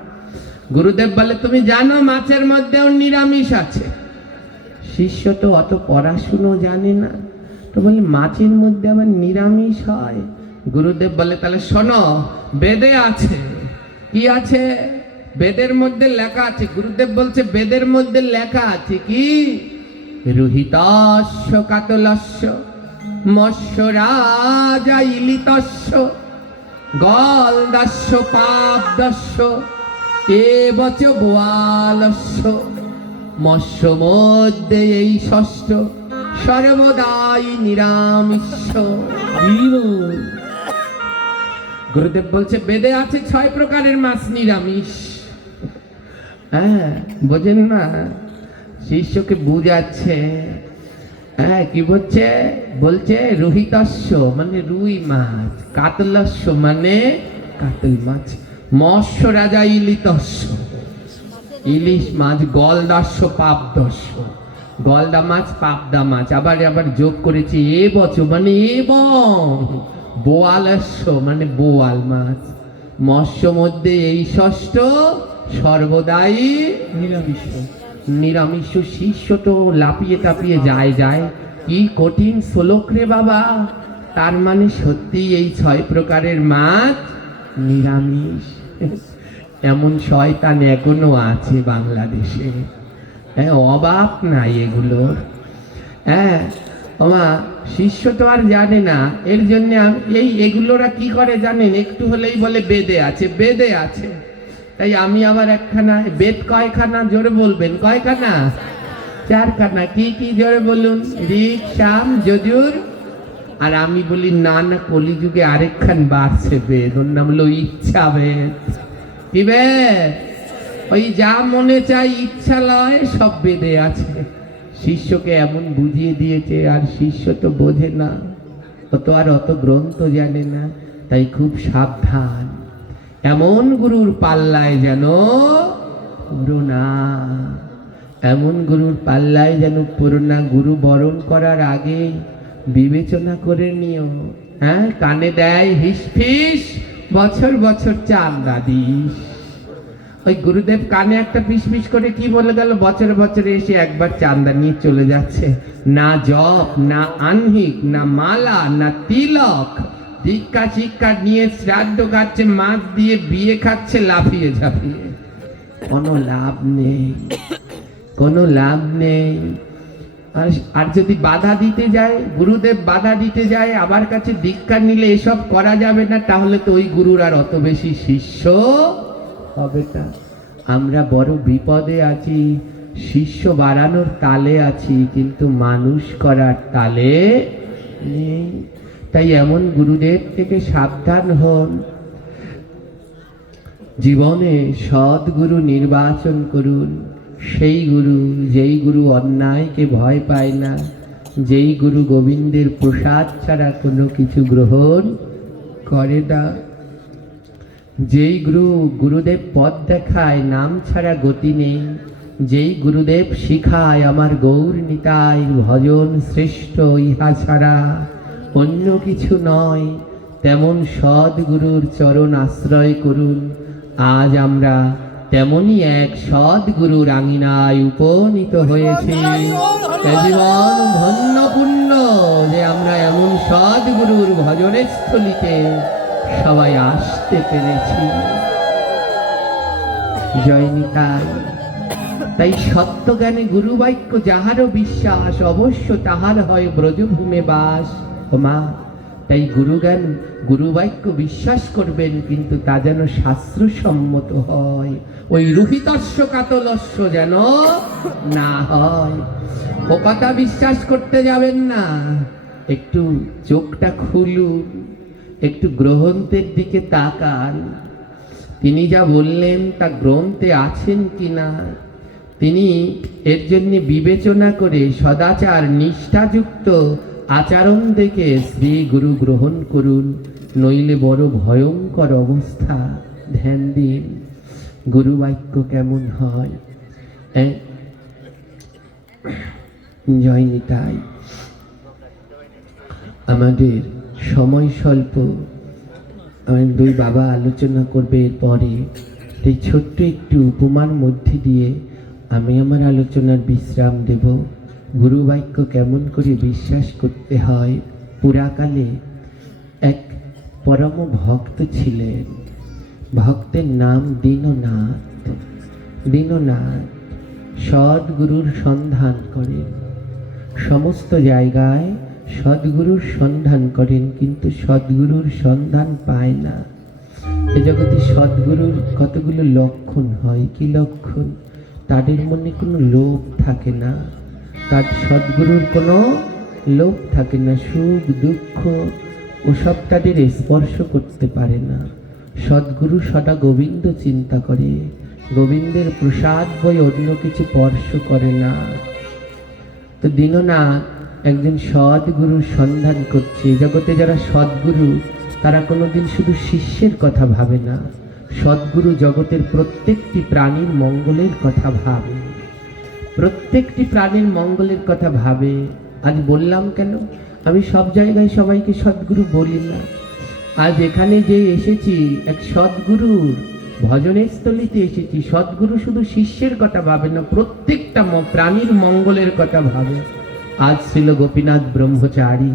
গুরুদেব বলে তুমি জানো মাছের মধ্যেও নিরামিষ আছে? শিষ্য তো অত পড়াশুনো জানে না, তো বলে মাছের মধ্যে আবার নিরামিষ হয়? গুরুদেব বলে তাহলে শোনো, বেদে আছে। কি আছে? বেদের মধ্যে লেখা আছে। গুরুদেব বলছে বেদের মধ্যে লেখা আছে কি? রুহিতস্য কাতলস্য মৎস্য রাজা ইলিতস্য গলদাস্য পাবদস্য এবচ বোয়ালস্য মৎস্য মধ্যে এই ষষ্ঠ সর্বদাই নিরামিষ। গুরুদেব বলছে বেদে আছে 6 প্রকারের মাছ নিরামিষ। হ্যাঁ, বোঝেন না? শিষ্যকে বুঝাচ্ছে। হ্যাঁ, কি বলছে? বলছে রুহিতস্য মানে রুই মাছ, কাতলস্য মানে কাতল মাছ, মৎস্য রাজা ইলিতস্য ইলিশ মাছ, গলদাস্য পাবদস্য গলদা মাছ পাবদা মাছ, আবার আবার যোগ করেছি এ বছর মানে এবং বোয়ালস্য মানে বোয়াল মাছ, মৎস্য মধ্যে এই ষষ্ঠ সর্বদাই নিরামিষ। নিরামিষ। শিষ্য তো লাপিয়ে টাপিয়ে যায়, কি কঠিন শ্লোক রে বাবা। তার মানে সত্যি এই 6 প্রকারের মাছ নিরামিষ। এমন শয়তান এখনো আছে বাংলাদেশে। হ্যাঁ, অবাক নাই এগুলোর। হ্যাঁ আমা শিষ্য তো আর জানে না, এর জন্য এগুলোরা কি করে জানেন? একটু হলেই বলে বেদে আছে, বেদে আছে। তাই আমি আবার একখানা, বেদ কয়খানা জোরে বলবেন? কয়খানা? 4খানা। কি কি জোরে বলুন? ঋক, সাম, যজুর। আর আমি বলি না না, কলিযুগে আরেকখান বাড়ছে বেদ, ওর নাম হলো ইচ্ছা বেদ। কি বেদ? ওই যা মনে চাই ইচ্ছা লয় সব বেদে আছে। শিষ্যকে এমন বুঝিয়ে দিয়েছে, আর শিষ্য তো বোঝে না, অত গ্রন্থ জানে না। তাই খুব সাবধান, এমন গুরুর পাল্লায় যেন পুরো না, এমন গুরুর পাল্লায় যেন পুরো না। গুরু বরণ করার আগে বিবেচনা করে নিও। হ্যাঁ, কানে দেয় হিসফিস, বছর বছর চান্দা দিস। ওই গুরুদেব কানে একটা পিস করে কি বলে গেল, বছরে বছরে এসে একবার চান্দা নিয়ে চলে যাচ্ছে। না জপ, না আহ্নিক, না মালা, না তিলক, দীক্ষা শিক্ষা নিয়ে শ্রাদ্ধ খাচ্ছে, মাছ দিয়ে বিয়ে খাচ্ছে লাফিয়ে ঝাঁপিয়ে। কোনো লাভ নেই, কোনো লাভ নেই। আর যদি বাধা দিতে যায়, গুরুদেব বাধা দিতে যায়, আবার কাছে দীক্ষা নিলে এসব করা যাবে না, তাহলে তো ওই গুরুর আর অত বেশি শিষ্য হবে না। আমরা বড় বিপদে আছি, শিষ্য বাড়ানোর তালে আছি, কিন্তু মানুষ করার তালে নেই। তাই এমন গুরুদেব থেকে সাবধান হন। জীবনে সদ্গুরু নির্বাচন করুন, সেই গুরু, যেই গুরু অন্যায়কে ভয় পায় না, যেই গুরু গোবিন্দের প্রসাদ ছাড়া কোনো কিছু গ্রহণ করে না, যেই গুরুদেব পথ দেখায়, নাম ছাড়া গতি নেই, যেই গুরুদেব শিখায় আমার গৌর নিতাই ভজন শ্রেষ্ঠ ইহা ছাড়া অন্য কিছু নয়, তেমন সদ্গুরুর চরণ আশ্রয় করুন। আজ আমরা তেমনই এক সদ্গুরুর আঙিনায় উপনীত হয়েছি। জীবন ধন্য পুণ্য যে আমরা এমন সদ্গুরুর ভজনের স্থলিতে সবাই আসতে পেরেছি। জয় নিতাই। তাই সত্য জ্ঞানে গুরু বাক্য যাহারও বিশ্বাস, অবশ্য তাহার হয় ব্রজভূমে বাস। ও মা, তাই গুরুজ্ঞান গুরুবাক্য বিশ্বাস করবেন, কিন্তু তা যেন শাস্ত্রসম্মত হয়, ওই রুহিতস্য কাতলস্য যেন না হয়। ও কথা বিশ্বাস করতে যাবেন না, একটু চোখটা খুলুন, একটু গ্রন্থের দিকে তাকান। তিনি যা বললেন তা গ্রন্থে আছেন কিনা, তিনি এর জন্য বিবেচনা করে সদাচার নিষ্ঠাযুক্ত আচরণ দেখে শ্রী গুরু গ্রহণ করুন, নইলে বড় ভয়ঙ্কর অবস্থা। ধ্যান দিন গুরু বাক্য কেমন হয়। জয় নিতাই। আমাদের সময় স্বল্প, আমার দুই বাবা আলোচনা করবে এরপরে। এই ছোট্ট একটু উপমার মধ্যে দিয়ে আমি আমার আলোচনার বিশ্রাম দেব। গুরু বাক্য কেমন করে বিশ্বাস করতে হয়। পুরাকালে এক পরম ভক্ত ছিলেন, ভক্তের নাম দীননাথ। দীননাথ সদ্গুরুর সন্ধান করেন, সমস্ত জায়গায় সদ্গুরুর সন্ধান করেন, কিন্তু সদ্গুরুর সন্ধান পায় না। এ জগতে সদ্গুরুর কতগুলো লক্ষণ হয়। কি লক্ষণ? তাদের মনে কোনো লোভ থাকে না, তার সদ্গুরুর কোনো লোভ থাকে না, সুখ দুঃখ ওসব তাদের স্পর্শ করতে পারে না। সদ্গুরু সদা গোবিন্দ চিন্তা করে, গোবিন্দের প্রসাদ বই অন্য কিছু স্পর্শ করে না। তো দীননাথ একজন সদ্গুরুর সন্ধান করছে। জগতে যারা সদ্গুরু তারা কোনোদিন শুধু শিষ্যের কথা ভাবে না, সদ্গুরু জগতের প্রত্যেকটি প্রাণীর মঙ্গলের কথা ভাবে, প্রত্যেকটি প্রাণীর মঙ্গলের কথা ভাবে। আজ বললাম কেন, আমি সব জায়গায় সবাইকে সদ্গুরু বলি না। আজ এখানে যে এসেছি এক সদ্গুরুর ভজনের স্থলিতে এসেছি। সদ্গুরু শুধু শিষ্যের কথা ভাবে না, প্রত্যেকটা প্রাণীর মঙ্গলের কথা ভাবে। আজ ছিল গোপীনাথ ব্রহ্মচারী,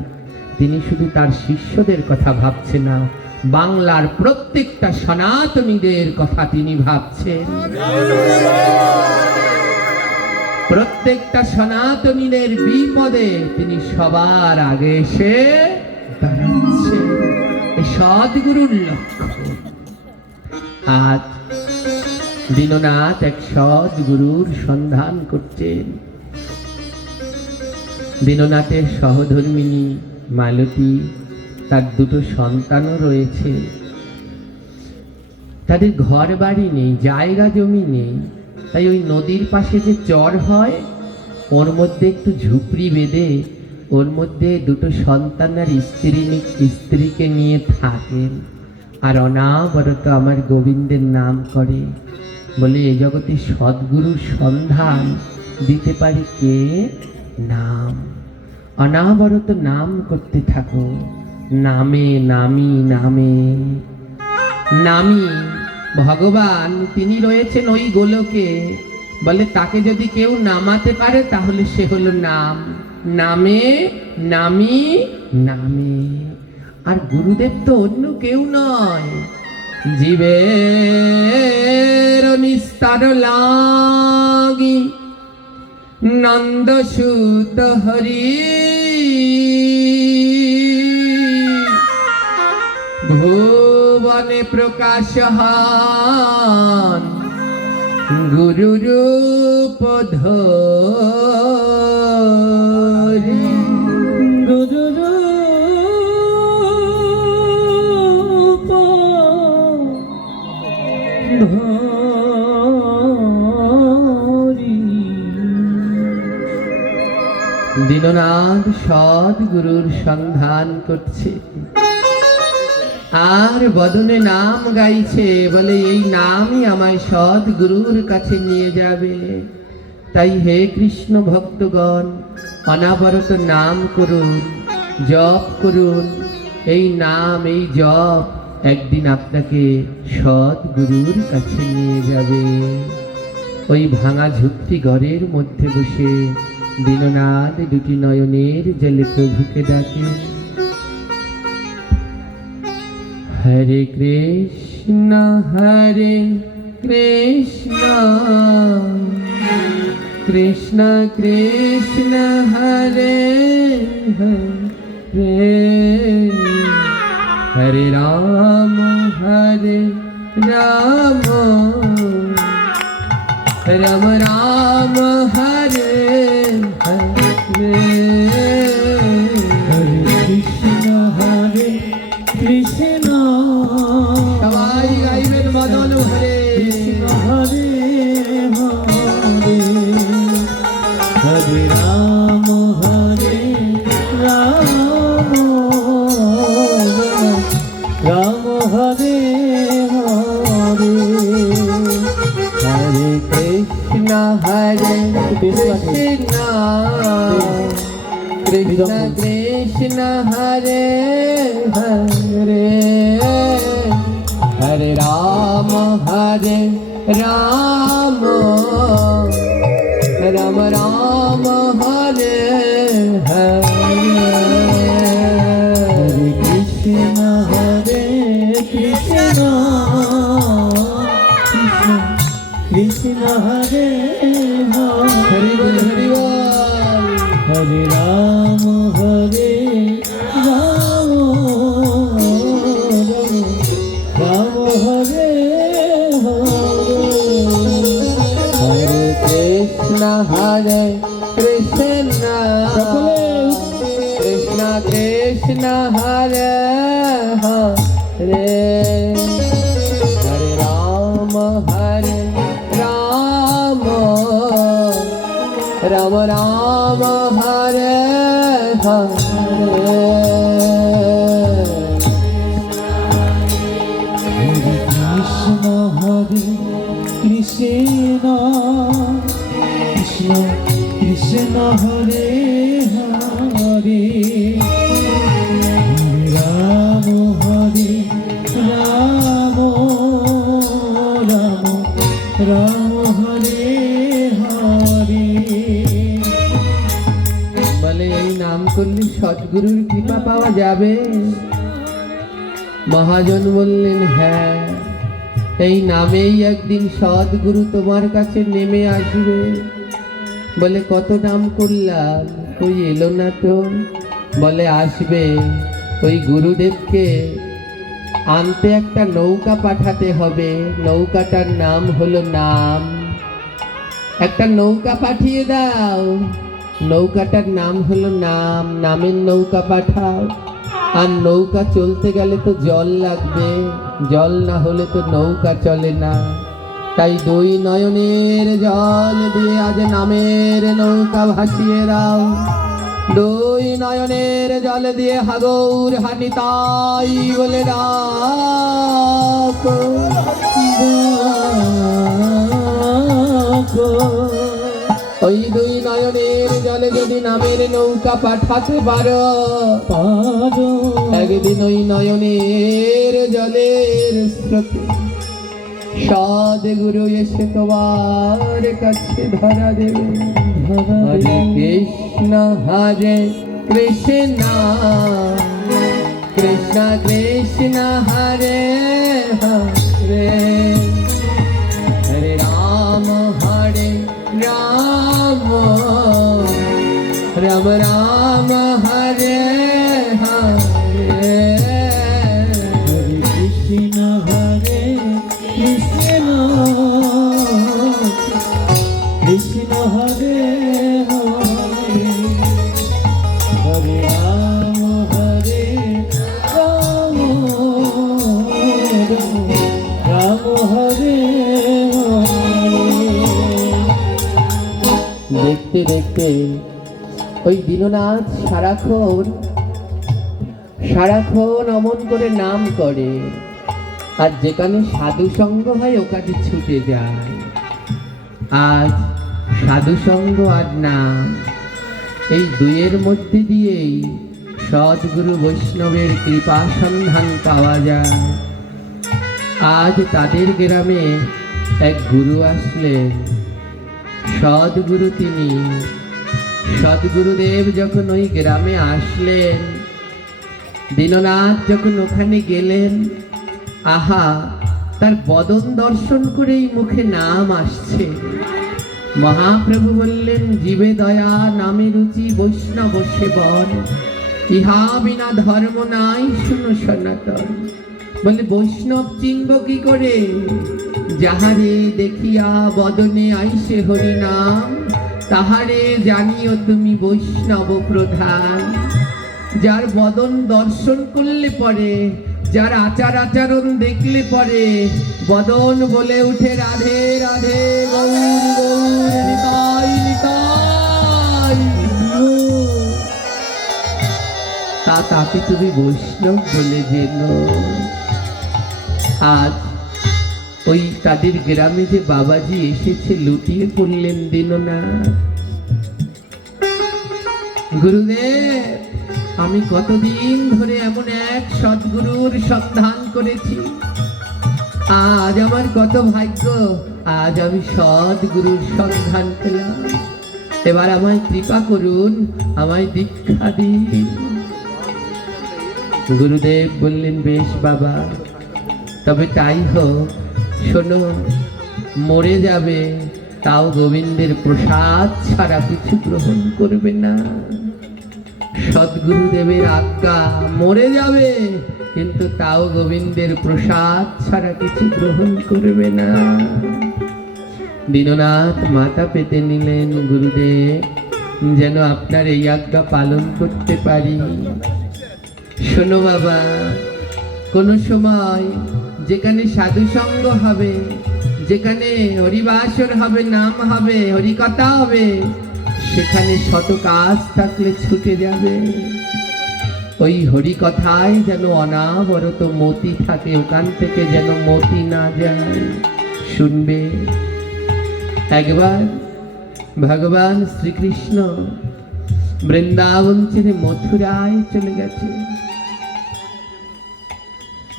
তিনি শুধু তার শিষ্যদের কথা ভাবছে না, বাংলার প্রত্যেকটা সনাতনীদের কথা তিনি ভাবছেন। প্রত্যেকটা সনাতনীদের বিপদে তিনি সবার আগে এসে দাঁড়াচ্ছেন। এই সদ্গুরুর লক্ষণ। আজ দীননাথ এক সদ্গুরুর সন্ধান করছেন। দীননাথের সহধর্মিণী মালতী, তার দুটো সন্তানও রয়েছে। তাদের ঘর বাড়ি নেই, জায়গা জমি নেই, তাই ওই নদীর পাশে যে চর হয় ওর মধ্যে একটু ঝুপড়ি বেঁধে ওর মধ্যে দুটো সন্তান আর স্ত্রীকে নিয়ে থাকেন, আর অনাবরত আমার গোবিন্দের নাম করে। বলে এ জগতে সদ্গুরুর সন্ধান দিতে পারে কে? নাম। অনাবরত নাম করতে থাকো, নামে নামি নামে নামি। ভগবান তিনি রয়েছেন ওই গোলকে, বলে তাকে যদি কেউ নামাতে পারে তাহলে সে হলো নাম। নামে নামি নামে। আর গুরুদেব তো অন্য কেউ নয়, জীবের নিস্তার লাগি নন্দসুত হরি, ভুবনে প্রকাশ হন গুরু রূপ ধরি। গুরু রূপ ধরি। দীননাথ সদ্গুরুর সন্ধান করছে আর বদনে নাম গাইছে, বলে এই নামই আমায় সদ্গুরুর কাছে নিয়ে যাবে। তাই হে কৃষ্ণ ভক্তগণ, অনাবরত নাম করুন, জপ করুন। এই নাম, এই জপ একদিন আপনাকে সদ্গুরুর কাছে নিয়ে যাবে। ওই ভাঙা ঝুপড়ি ঘরের মধ্যে বসে দীননাথ দুটি নয়নের জলে প্রভুকে ডাকে। হরে কৃষ্ণ কৃষ্ণ কৃষ্ণ হরে হরে। হরে রাম রাম রাম হরে হরে হরে কৃষ্ণ সবাই গাইবেন মদন হরে হরে হরে হরে রাম রাম হরে হরে হরে কৃষ্ণ কৃষ্ণ কৃষ্ণ হরে হরে হরে রাম রাম রাম হরে হরে হরে কৃষ্ণ কৃষ্ণ কৃষ্ণ হরে হরি বল হরে হরি বল হরে রাম রাম হরে হরে কৃষ্ণ কৃষ্ণ কৃষ্ণ কৃষ্ণ হরে হরে হরে রাম রাম রাম হরে হরে কৃষ্ণ কৃষ্ণ কৃষ্ণ কৃষ্ণ হরে হরে রাম রাম রাম রাম হরে হরে বলে এই নাম করলে সদ্গুরুর কৃপা পাওয়া যাবে? মহাজন বললেন হ্যাঁ, এই নামেই একদিন সদ্গুরু তোমার কাছে নেমে আসবে। বলে কত নাম করলাম, ওই এলো না তো। বলে আসবে, ওই গুরুদেবকে আনতে একটা নৌকা পাঠাতে হবে, নৌকাটার নাম হলো নাম। একটা নৌকা পাঠিয়ে দাও, নৌকাটার নাম হলো নাম, নামের নৌকা পাঠাও। আর নৌকা চলতে গেলে তো জল লাগবে, জল না হলে তো নৌকা চলে না। তাই দুই নয়নের জল দিয়ে আজ নামের নৌকা ভাসিয়ে দাও। দুই নয়নের জল দিয়ে হাগৌর হানিতাই বলে ডাকো। ওই দুই নয়নের জলে যদি নামের নৌকা পাঠাতে পারো, একদিন ওই নয়নের জলের স্রোতে সদ্গুরু এসে তোমার কাছে ধরা দেবে। হরে কৃষ্ণ কৃষ্ণ কৃষ্ণ হরে হরে হরে রাম রাম রাম হরে হরে হরে কৃষ্ণ কৃষ্ণ কৃষ্ণ হরে হরে হরে রাম রাম হরে হরে। দেখতে দেখতে ওই দীননাথ সারাক্ষণ অমন করে নাম করে, আর যেখানে সাধু সঙ্গ হয় ওখানে ছুটে যায়। আজ সাধু সঙ্গ আর নাম, এই দুইয়ের মধ্যে দিয়েই সদ্গুরু বৈষ্ণবের কৃপা সন্ধান পাওয়া যায়। আজ তাদের গ্রামে এক গুরু আসলেন, সদ্গুরু তিনি। সদ্গুরুদেব যখন ওই গ্রামে আসলেন, দীননাথ যখন ওখানে গেলেন, আহা, তার বদন দর্শন করেই মুখে নাম আসছে। মহাপ্রভু বললেন, জীবে দয়া নামে রুচি বৈষ্ণব সেবন। ইহা বিনা ধর্ম নাই শুনো সনাতন। বলে বৈষ্ণব চিনব কি করে? যাহারে দেখিয়া বদনে আইসে হরি নাম, তাহারে জানিও তুমি বৈষ্ণব প্রধান। যার বদন দর্শন করলে পরে, যার আচার আচরণ দেখলে পরে বদন বলে উঠে রাধে রাধে গৌর গৌর নিতাই নিতাই, তাকে তুমি বৈষ্ণব বলে জেনো। আজ ওই তাদের গ্রামে যে বাবাজি এসেছে, লুটিয়ে পড়লেন দীননাথ। গুরুদেব, আমি কতদিন ধরে এমন এক সদ্গুরুর সন্ধান করেছি, আজ আমার কত ভাগ্য, আজ আমি সদ্গুরুর সন্ধান পেলাম। এবার আমায় কৃপা করুন, আমায় দীক্ষা দিন। গুরুদেব বললেন, বেশ বাবা, তবে তাই হোক। শোনো, মরে যাবে, তাও গোবিন্দের প্রসাদ ছাড়া কিছু গ্রহণ করবে না। সদ্গুরুদেবের আজ্ঞা, মরে যাবে কিন্তু তাও গোবিন্দের প্রসাদ ছাড়া কিছু গ্রহণ করবে না। দীননাথ মাথা পেতে নিলেন, গুরুদেব যেন আপনার এই আজ্ঞা পালন করতে পারি। শোনো বাবা, কোনো সময় যেখানে সাধুসঙ্গ হবে, যেখানে হরিবাসর হবে, নাম হবে, হরিকথা হবে, সেখানে শত কাজ থাকলে ছুটে যাবে। ওই হরিকথায় যেন অনাবরত মতি থাকে, ওখান থেকে যেন মতি না যায়। শুনবে, একবার ভগবান শ্রীকৃষ্ণ বৃন্দাবন ছেড়ে মথুরায় চলে গেছে।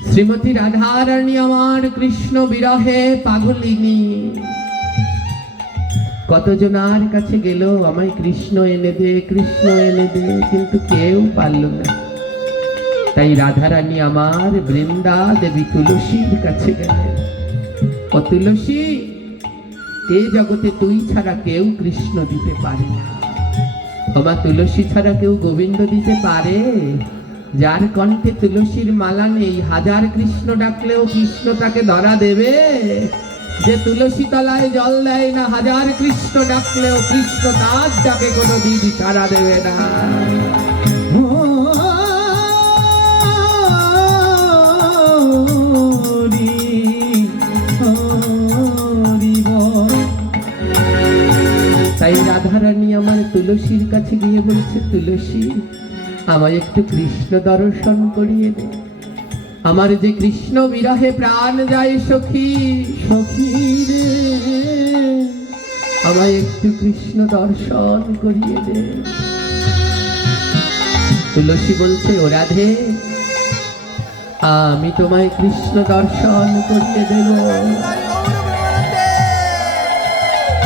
শ্রীমতী রাধারানী আমার কৃষ্ণ বিরহে পাগলিনী, কতজনার কাছে গেল, আমায় কৃষ্ণ এনে দে, কৃষ্ণ এনে দে, কিন্তু কেউ পারল না। তাই রাধারানী আমার বৃন্দা দেবী তুলসীর কাছে গেলেন। ও তুলসী, এই জগতে তুই ছাড়া কেউ কৃষ্ণ দিতে পারে না। আমার তুলসী ছাড়া কেউ গোবিন্দ দিতে পারে? যার কণ্ঠে তুলসীর মালা নেই, হাজার কৃষ্ণ ডাকলেও কৃষ্ণ তাকে ধরা দেবে? যে তুলসী তলায় জল দেয় না, হাজার কৃষ্ণ ডাকলেও কৃষ্ণ তার ডাকে কোনো দিন সাড়া দেবে না। তাই রাধারানী আমার তুলসীর কাছে গিয়ে বলছে, তুলসী আমায় একটু কৃষ্ণ দর্শন করিয়ে দে। আমার যে কৃষ্ণ বিরহে প্রাণ যায় সখী, সখী রে, আমায় একটু কৃষ্ণ দর্শন করিয়ে দে। তুলসী বলছে, ও রাধে, আমি তোমায় কৃষ্ণ দর্শন করিয়ে দেব।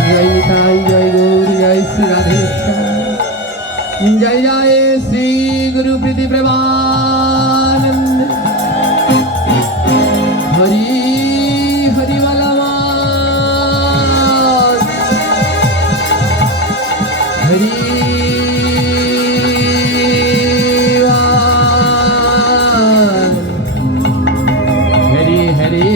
জয় নিতাই, জয় গৌর, জয় শ্রী রাধেশ্বর, জয় জয় শ্রী গুরু প্রীতি প্রেমানন্দ। হরি হরি বলবান, হরি হরি হরি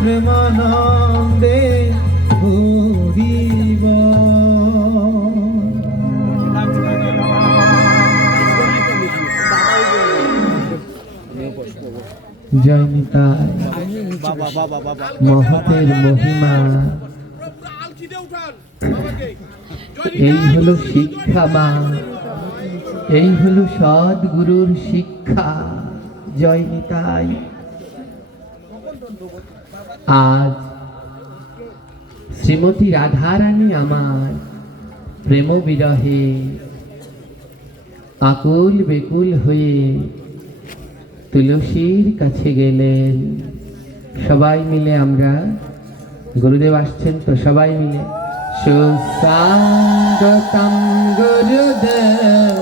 প্রেমানন্দে হরিব। জয় নিতাই, মহতের মহিমা। এই হলো শিক্ষা মা, এই হলো সদ্গুরুর শিক্ষা। জয় নিতাই। আজ শ্রীমতী রাধারানী আমার প্রেম বিরহে আকুল বেকুল হয়ে তুলসীর কাছে গেলেন। সবাই মিলে আমরা গুরুদেব আসছেন তো সবাই মিলে সুস্বাগতম গুরুদেব,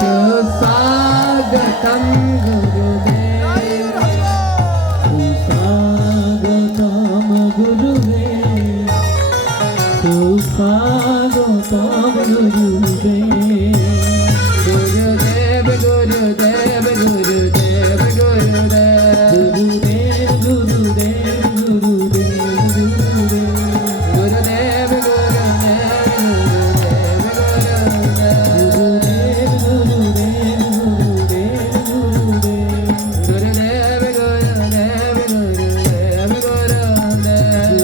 সুস্বাগতম গুরুদেব, সুস্বাগতম গুরুদেব, সুস্বাগতম গুরুদেব। গুরুদেব গুরুদেব গুরুদেব গুরুদেব গুরুদেব গুরুদেব গুরুদেব গুরুদেব, গুরুদেব গুরুদেব গুরুদেব গুরুদেব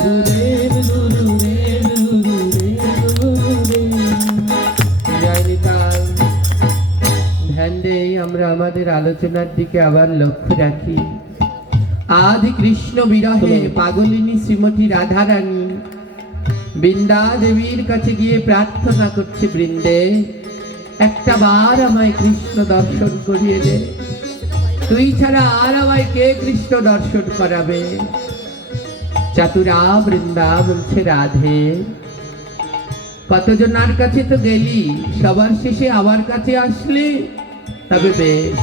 গুরুদেব গুরুদেব গুরুদেব। জয় নিতাই। ধ্যান দেই আমরা আমাদের আলোচনার দিকে আবার লক্ষ্য রাখি। আজ কৃষ্ণ বিরহে পাগলিনী শ্রীমতী রাধারানী বৃন্দা দেবীর কাছে গিয়ে প্রার্থনা করছে, বৃন্দে একটা বার আমায় কৃষ্ণ দর্শন করিয়ে দে, তুই ছাড়া আর আমায় কে কৃষ্ণ দর্শন করাবে? চাতুরা বৃন্দা বলছে, রাধে কতজনার কাছে তো গেলি, সবার শেষে আমার কাছে আসলি, তবে বেশ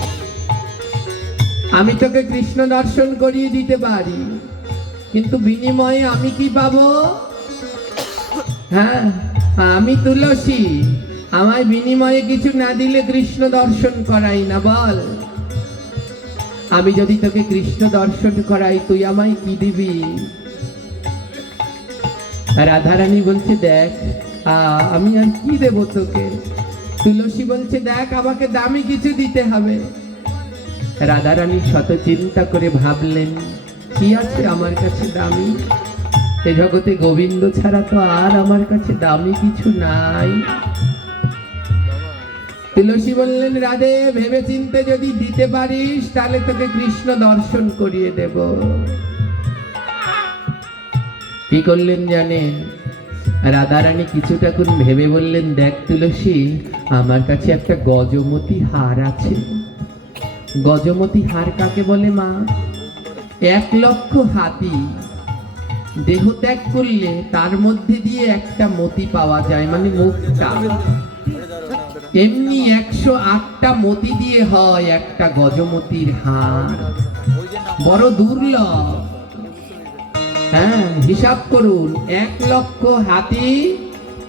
আমি তোকে কৃষ্ণ দর্শন করিয়ে দিতে পারি, কিন্তু বিনিময়ে আমি কি পাবো? হ্যাঁ, আমি তুলসী, আমায় বিনিময়ে কিছু না দিলে কৃষ্ণ দর্শন করাই না, বল। আমি যদি তোকে কৃষ্ণ দর্শন করাই, তুই আমায় কি দিবি? রাধারানী বলছে, দেখ আমি আর কি দেব তোকে? তুলসী বলছে, দেখ আমাকে দামি কিছু দিতে হবে। রাধারানী শত চিন্তা করে ভাবলেন, কি আছে আমার কাছে দামি? এ জগতে গোবিন্দ ছাড়া তো আর আমার কাছে দামি কিছু নাই। তুলসী বললেন, রাধে ভেবে চিন্তে যদি দিতে পারিস তাহলে তোকে কৃষ্ণ দর্শন করিয়ে দেব। কি করলেন জানেন? রাধারানী কিছুটাক্ষণ ভেবে বললেন, দেখ তুলসী, আমার কাছে একটা গজমতি হার আছে। গজমতি হার কাকে বলে মা? 1,00,000 হাতি দেহ ত্যাগ করলে তার মধ্যে দিয়ে একটা মতি পাওয়া যায়, মানে মুক্তা। এমনি 108টা মতি দিয়ে হয় একটা গজমতির হার, বড় দুর্লভ। হ্যাঁ, হিসাব করুন, 1,00,000 হাতি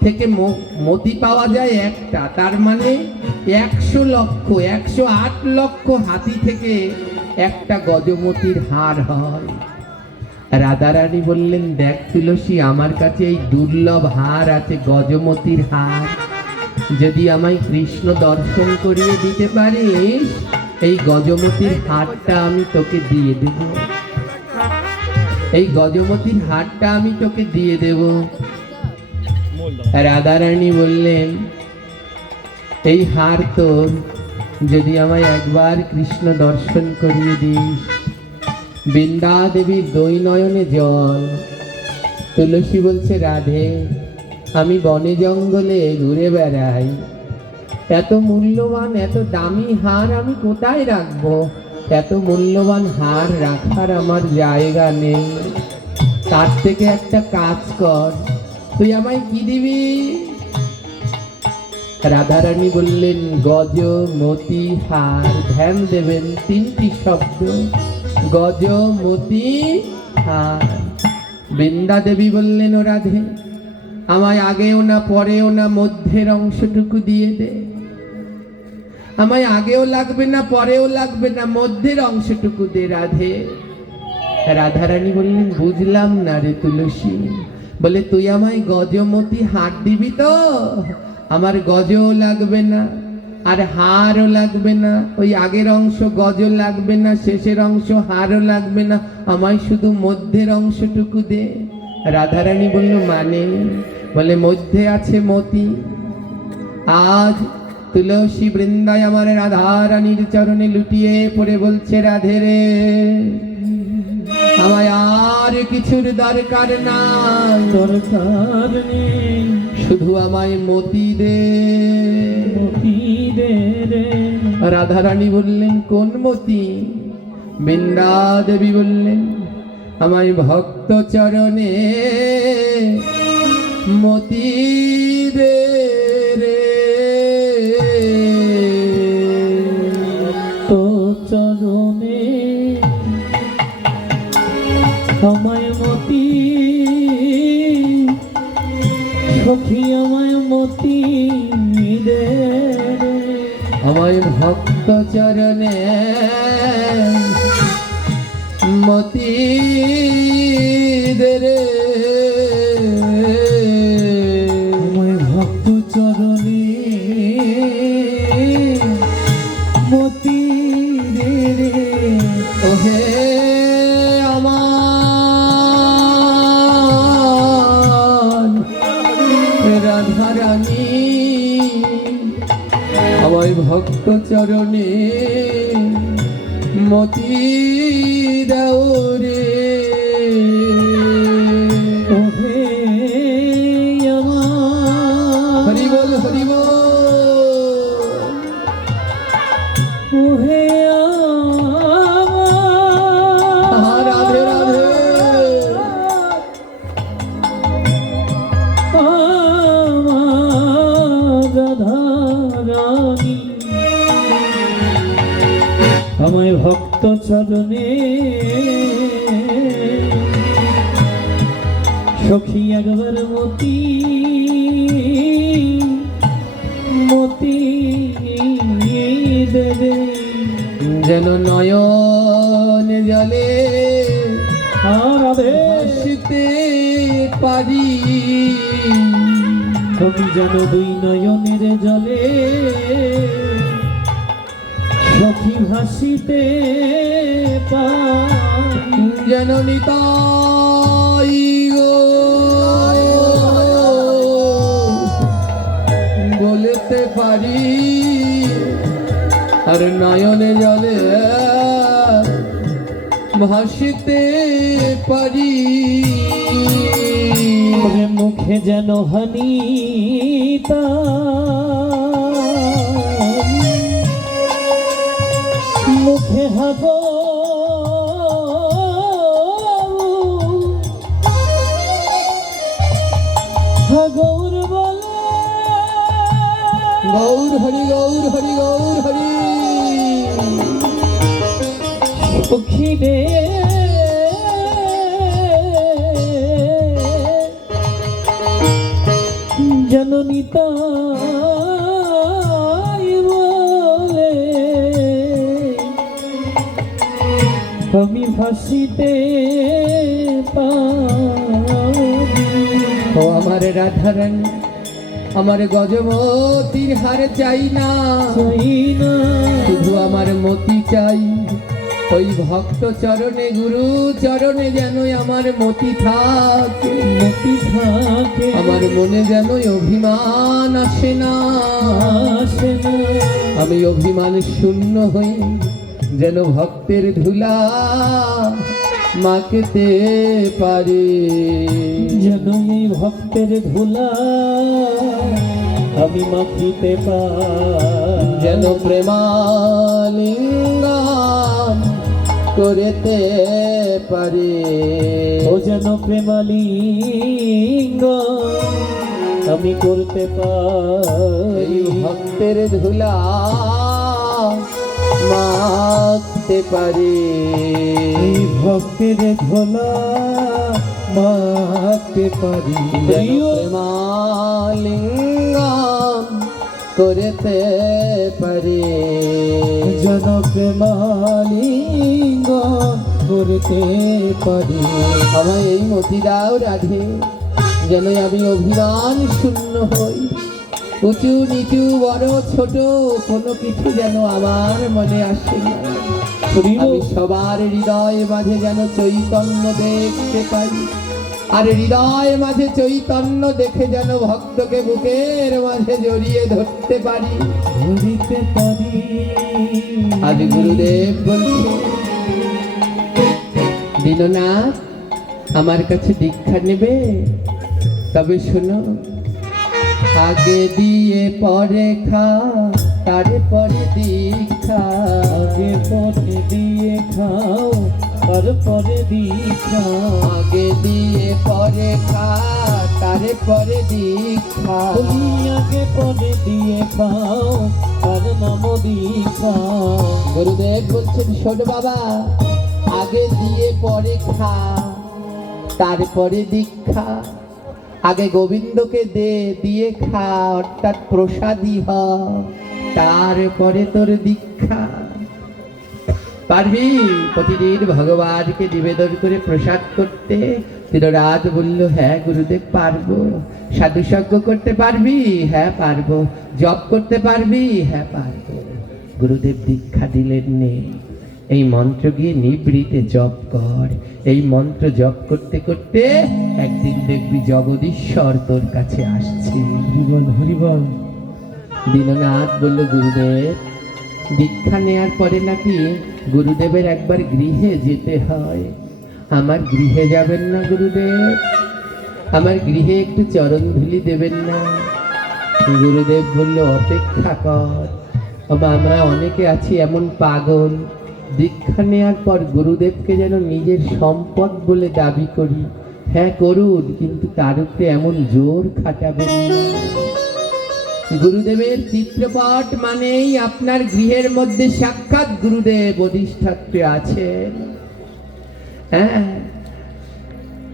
থেকে মতি পাওয়া যায় একটা, তার মানে 108 লক্ষ হাতি থেকে একটা গজমতির হার হয়। রাধারানী বললেন, দেখ তুলসী, আমার কাছে এই দুর্লভ হার আছে, গজমতির হার। যদি আমায় কৃষ্ণ দর্শন করিয়ে দিতে পারিস, এই গজমতির হারটা আমি তোকে দিয়ে দেব। এই গজমতির হারটা আমি তোকে দিয়ে দেব। রাধারানী বললেন, এই হার তোর, যদি আমায় একবার কৃষ্ণ দর্শন করিয়ে দিস। বৃন্দা দেবীর দুই নয়নে জল। তুলসী বলছে, রাধে আমি বনে জঙ্গলে ঘুরে বেড়াই, এত মূল্যবান এত দামি হার আমি কোথায় রাখবো? এত মূল্যবান হার রাখার আমার জায়গা নেই। তার থেকে একটা কাজ কর, তুই আমায় কি দিবি? রাধারানী বললেন, গজ মতি হার। ধ্যান দেবেন, 3টি শব্দ, গজ মতি হার। বৃন্দা দেবী বললেন, ও রাধে আমায় আগেও না পরেও না মধ্যের অংশটুকু দিয়ে দে। আমায় আগেও লাগবে না পরেও লাগবে না, মধ্যের অংশটুকু দে রাধে। রাধারানী বললেন, বুঝলাম না রে তুলসী। বলে, তুই আমায় গজমতি হার দিবি তো? আমার গজও লাগবে না আর হারও লাগবে না, ওই আগের অংশ গজ লাগবে না, শেষের অংশ হারও লাগবে না, আমায় শুধু মধ্যের অংশটুকু দে। রাধারানী বলল, মানে? বলে, মধ্যে আছে মতি। আজ তুলসী বৃন্দায় আমার রাধারানীর চরণে লুটিয়ে পড়ে বলছে, রাধে রে আমায় আর কিছুর দরকার নাই, দরকার নেই, শুধু আমায় মতি দে, মতি দে রে। রাধারানী বললেন, কোন মতি? বৃন্দা দেবী বললেন, আমায় ভক্ত চরণে মতি দে রে। তো চরণে আমায় মতি, সখী আমায় মতি দে রে। আমায় ভক্ত চরণে মতি দে রে। আমায় ভক্ত চরণে মতি দে রে। ওহে আমার রাধা রানী, আমায় ভক্ত চরণে মতি দাও রে। ওহে আমার, হরি বল হরি বল। ওহে আমার, রাধে রাধে। আমার রাধা রানী, আমায় ভক্ত চরণে সখী একবার মতি মতি দেবে। যেন নয়ন জলে রাধে ভাসিতে পারি। তুমি যেন দুই নয়নের জলে সখী ভাসিতে পারি। যেন নিতাই গো বলতে পারি, আর নয়নে জলে ভাসিতে পারি। ওরে মুখে যেন হানিতা, মুখে হাগো হাগৌর বলে গৌর হরি গৌর হরি গৌর হরি। সখী রে জননীতা বলে আমি ভাসিতে পারি। ও আমার রাধারানী, আমার গজমতির হার চাই না, চাই না শুধু আমার মতি চাই। ওই ভক্ত চরণে গুরু চরণে যেন আমার মতি থাকে। মতি থাকে আমার মনে যেন অভিমান আসে না, আসে না। আমি অভিমান শূন্য হয়ে যেন ভক্তের ধুলা মাখতে পারি। যেন এই ভক্তের ধুলা আমি মাখিতে পারি। যেন প্রেমালিঙ্গন করিতে পারি। ও যেন প্রেমালিঙ্গ আমি করতে এই পারি। ভক্তের ধুলা মাখতে পারি। এই ভক্তের ধুলা মাখতে পারি। যেন প্রেমালিঙ্গন করিতে পারি। যেন প্রেমালিঙ্গ করতে পারি। আমায় এই মতি দাও রাধে, যেন আমি অভিমান শূন্য হই। উঁচু নিচু বড় ছোট কোনো কিছু যেন আমার মনে আসে না। আমি সবার হৃদয় মাঝে যেন চৈতন্য দেখতে পাই, আর হৃদয় মাঝে চৈতন্য দেখে যেন ভক্তকে বুকের মাঝে জড়িয়ে ধরতে পারি। ধরিতে পারি। আজ গুরুদেব বলছে, দীননাথ আমার কাছে দীক্ষা নেবে? তবে শোনো, আগে দিয়ে পরে খা, তারপরে দীক্ষা। আগে পরে দিয়ে খাও, তারপরে দীক্ষা। আগে দিয়ে পরে খা তারে পরে দীক্ষা তুমি আগে পরে দিয়ে খাও তার নাম দীক্ষা গুরুদেব বলছেন শোন বাবা, আগে দিয়ে পরে খা তারপরে দীক্ষা। আগে গোবিন্দকে দিয়ে খা অর্থাৎ প্রসাদী হ, তারপরে তোর দীক্ষা। পারবি প্রতিদিন ভগবানকে নিবেদন করে প্রসাদ করতে? তীররাজ বলল হ্যাঁ গুরুদেব পারবো। সাধুসঙ্গ করতে পারবি? হ্যাঁ পারবো। জপ করতে পারবি? হ্যাঁ পারবো। গুরুদেব দীক্ষা দিলেন নে, এই মন্ত্র গিয়ে নিবৃতে জপ কর। এই মন্ত্র জপ করতে করতে একদিন দেখবি জগদীশ্বর তোর কাছে আসছে। হরিবল হরিবল। দীননাথ বলল গুরুদেব, দীক্ষা নেয়ার পরে নাকি গুরুদেবের একবার গৃহে যেতে হয়। আমার গৃহে যাবেন না গুরুদেব? আমার গৃহে একটু চরণধুলি দেবেন না? গুরুদেব বলল অপেক্ষা কর। আমরা অনেকে আছি এমন পাগল, দীক্ষা নেয়ার পর গুরুদেবকে যেন নিজের সম্পদ বলে দাবি করি। হ্যাঁ করুন, কিন্তু তার উপরে এমন জোর খাটাবেন না। গুরুদেবের চিত্রপট মানেই আপনার গৃহের মধ্যে সাক্ষাৎ গুরুদেব অধিষ্ঠাত্রী আছেন। হ্যাঁ,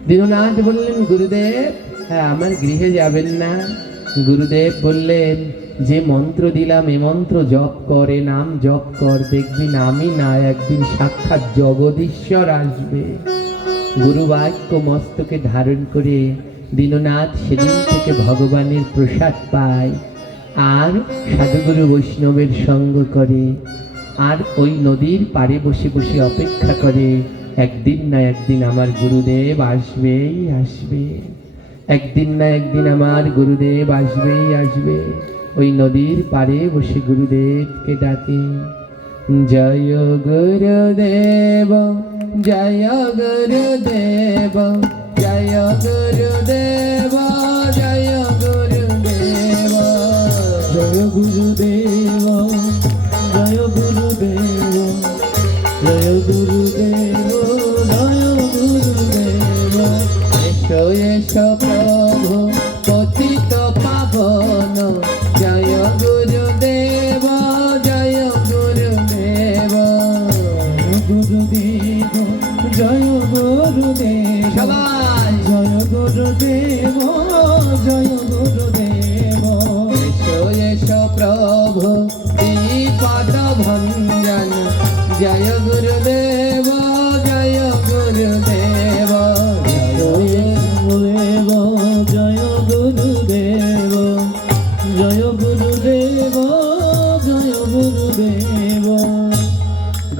দীননাথ বললেন গুরুদেব হ্যাঁ আমার গৃহে যাবেন না? গুরুদেব বললেন যে মন্ত্র দিলাম এ মন্ত্র জপ করে, নাম জপ কর, দেখবি নামই না একদিন সাক্ষাৎ জগদীশ্বর আসবে। গুরু বাক্য মস্তকে ধারণ করে দীননাথ সেদিন থেকে ভগবানের প্রসাদ পায়, আর সাধুগুরু বৈষ্ণবের সঙ্গ করে, আর ওই নদীর পাড়ে বসে বসে অপেক্ষা করে একদিন না একদিন আমার গুরুদেব আসবেই আসবে। একদিন না একদিন আমার গুরুদেব আসবেই আসবে। ওই নদীর পাড়ে বসে গুরুদেবকে ডাকে, জয় গুরুদেব জয় গুরুদেব জয় গুরুদেব জয় গুরুদেব। জয় গুরুদেব জয় গুরুদেব জয় গুরুদেব জয় গুরুদেব। এসো এসো প্রভু পতিত পাবন, জয় গুরুদেব জয় গুরুদেব। গুরুদেব জয় গুরুদেব সবাই জয় গুরুদেব জয় গুরুদেব। এসো এসো প্রভু পদ ভঞ্জন, জয় গুরুদেব জয় গুরুদেব। জয় গুরুদেব জয় গুরুদেব জয় গুরুদেব জয় গুরুদেব।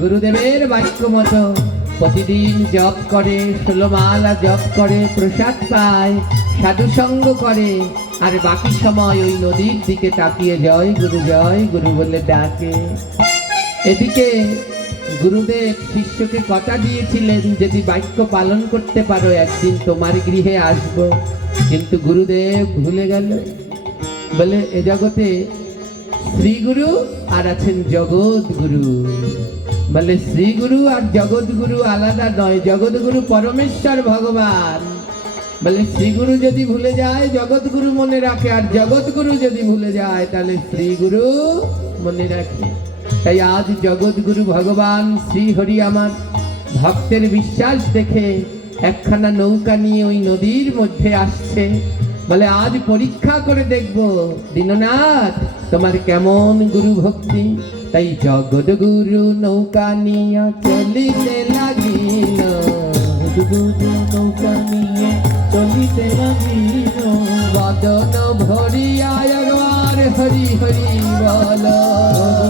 গুরুদেবের বাক্য মতো প্রতিদিন জপ করে, 16 মালা জপ করে, প্রসাদ পায়, সাধুসঙ্গ করে, আর বাকি সময় ওই নদীর দিকে তাকিয়ে জয় গুরু বলে ডাকে। এদিকে গুরুদেব শিষ্যকে কথা দিয়েছিলেন যদি বাক্য পালন করতে পারো একদিন তোমার গৃহে আসব, কিন্তু গুরুদেব ভুলে গেল। বলে এ জগতে শ্রীগুরু আর আছেন জগৎগুরু। বলে শ্রীগুরু আর জগৎগুরু আলাদা নয়, জগৎগুরু পরমেশ্বর ভগবান। বলে শ্রীগুরু যদি ভুলে যায় জগৎগুরু মনে রাখে, আর জগৎগুরু যদি ভুলে যায় তাহলে শ্রীগুরু মনে রাখে। তাই আজ জগৎগুরু ভগবান শ্রীহরি আমার ভক্তের বিশ্বাস দেখে একখানা নৌকা নিয়ে ওই নদীর মধ্যে আসছে। বলে আজ পরীক্ষা করে দেখব দীননাথ তোমার কেমন গুরু ভক্তি। তাই জগৎগুরু নৌকা নিয়ে চলিতে লাগিল, গুরু নৌকা নিয়ে চলিতে লাগিল। বদন ভরিয়া একবার হরি হরি বল,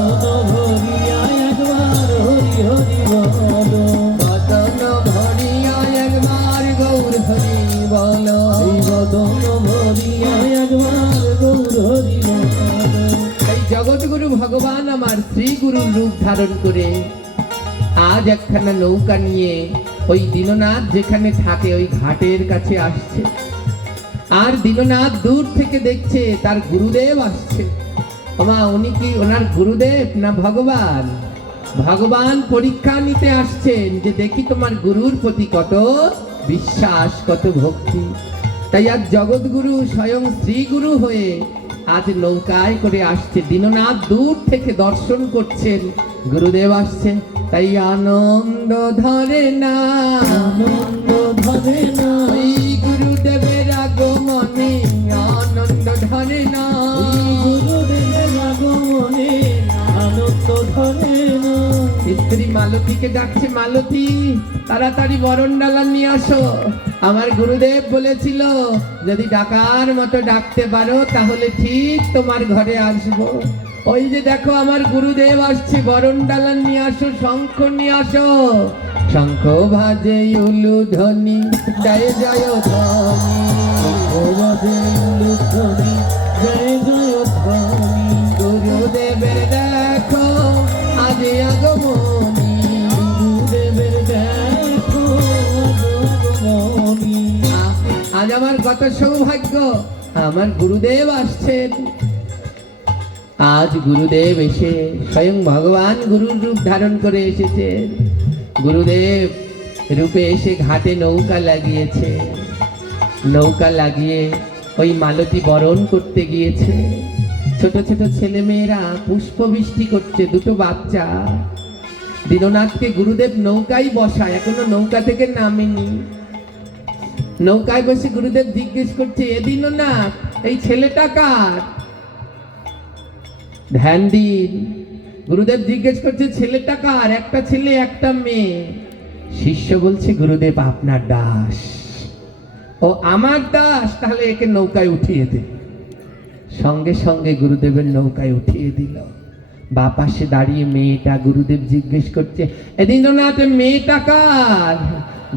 বদন ভরিয়া একবার হরি হরি বল। বদন ভরিয়া একবার গৌর হরি বল। এই বদন ভরিয়া একবার গৌর হরি বল। এই জগৎগুরু ভগবান আমার শ্রীগুরুর রূপ ধারণ করে আজ একখানা নৌকা নিয়ে ওই দীননাথ যেখানে থাকে ওই ঘাটের কাছে আসছে। আর দীননাথ দূর থেকে দেখছে তার গুরুদেব আসছে। ওমা উনি কি ওনার গুরুদেব না ভগবান? ভগবান পরীক্ষা নিতে আসছেন যে দেখি তোমার গুরুর প্রতি কত বিশ্বাস, কত ভক্তি। তাই আজ জগৎগুরু স্বয়ং শ্রী গুরু হয়ে আজ নৌকায় করে আসছে। দীননাথ দূর থেকে দর্শন করছেন, গুরুদেব আসছেন, তাই আনন্দ ধরে না, আনন্দ ধরে না, ওই গুরুদেবের আগমনে আনন্দ ধরে না। গুরুদেবের আগমনে আনন্দ ধরে না। স্ত্রী মালতীকে ডাকছে, মালতী তাড়াতাড়ি বরণ ডালা নিয়ে আসো। আমার গুরুদেব বলেছিল যদি ডাকার মতো ডাকতে পারো তাহলে ঠিক তোমার ঘরে আসবো। ওই যে দেখো আমার গুরুদেব আসছে, বরণ ডালা নিয়ে আসো, শঙ্খ নিয়ে আসো। শঙ্খ বাজে উলু ধ্বনি, জয় জয় ধ্বনি, ওরাদে লুকনি জয় জয় ধ্বনি, গুরুদেবের দেখো আজ আগমনী। গুরুদেবের দেখো আগমনী। আজ আমার কত সৌভাগ্য, আমার গুরুদেব আসছেন। আজ গুরুদেব এসে স্বয়ং ভগবান গুরুর রূপ ধারণ করে এসেছেন। গুরুদেব রূপে এসে ঘাটে নৌকা লাগিয়েছে, নৌকা লাগিয়ে ওই মালতী বরণ করতে গিয়েছে। ছোট ছোট ছেলেমেয়েরা পুষ্পবৃষ্টি করছে, দুটো বাচ্চা। দীননাথকে গুরুদেব নৌকায় বসায়, এখনো নৌকা থেকে নামেনি। নৌকায় বসে গুরুদেব জিজ্ঞেস করছে, এ দীননাথ এই ছেলেটা কার? ধ্যান দিন, গুরুদেব জিজ্ঞেস করছে ছেলেটা কার? একটা ছেলে একটা মেয়ে। শিষ্য বলছে গুরুদেব আপনার দাস। ও আমার দাস, তাহলে একে নৌকায় উঠিয়ে দে। সঙ্গে সঙ্গে গুরুদেবের নৌকায় উঠিয়ে দিল। বা পাশে দাঁড়িয়ে মেয়েটা, গুরুদেব জিজ্ঞেস করছে এ দীননাথ মেয়েটা কার?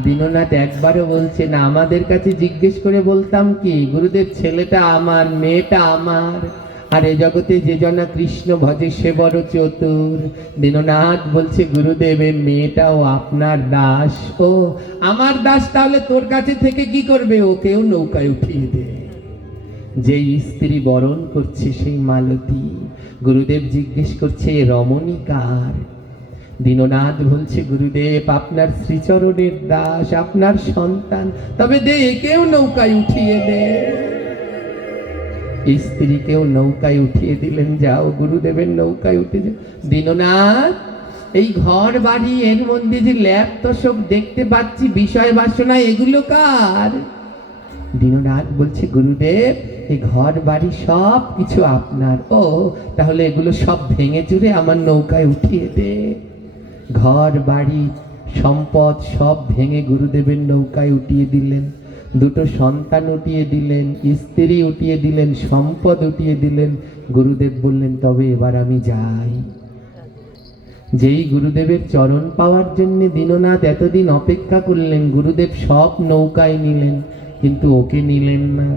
দীননাথ একবারও বলছে না, আমাদের কাছে জিজ্ঞেস করে বলতাম কি গুরুদেব ছেলেটা আমার, মেয়েটা আমার। আর এ জগতে যে জনা কৃষ্ণ ভজে সে বড় চতুর। দীননাথ বলছে গুরুদেব এ মেয়েটাও আপনার দাস। ও আমার দাস, তাহলে তোর কাছে থেকে কি করবে? ওকেও নৌকায় উঠিয়ে দে। যেই স্ত্রী বরণ করছে সেই মালতী। গুরুদেব জিজ্ঞেস করছে রমণী কার? দীননাথ বলছে গুরুদেব আপনার শ্রীচরণের দাস, আপনার সন্তান। তবে দে একেও নৌকায় উঠিয়ে দে। স্ত্রীকেও নৌকায় উঠিয়ে দিলেন, যাও গুরুদেবের নৌকায় উঠে যাও। দীননাথ এই ঘর বাড়ি এর মধ্যে যে ল্যাপ তোষক দেখতে পাচ্ছি বিষয় বাসনা, এগুলো কার? দীননাথ বলছে গুরুদেব এই ঘর বাড়ি সব কিছু আপনার। ও তাহলে এগুলো সব ভেঙে চুরে আমার নৌকায় উঠিয়ে দে। ঘর বাড়ি সম্পদ সব ভেঙে গুরুদেবের নৌকায় উঠিয়ে দিলেন। দুটো সন্তান উঠিয়ে দিলেন, স্ত্রী উঠিয়ে দিলেন, সম্পদ উঠিয়ে দিলেন। গুরুদেব বললেন তবে এবার আমি যাই। যেই গুরুদেবের চরণ পাওয়ার জন্য দীননাথ এতদিন অপেক্ষা করলেন, গুরুদেব সব নৌকায় নিলেন কিন্তু ওকে নিলেন না।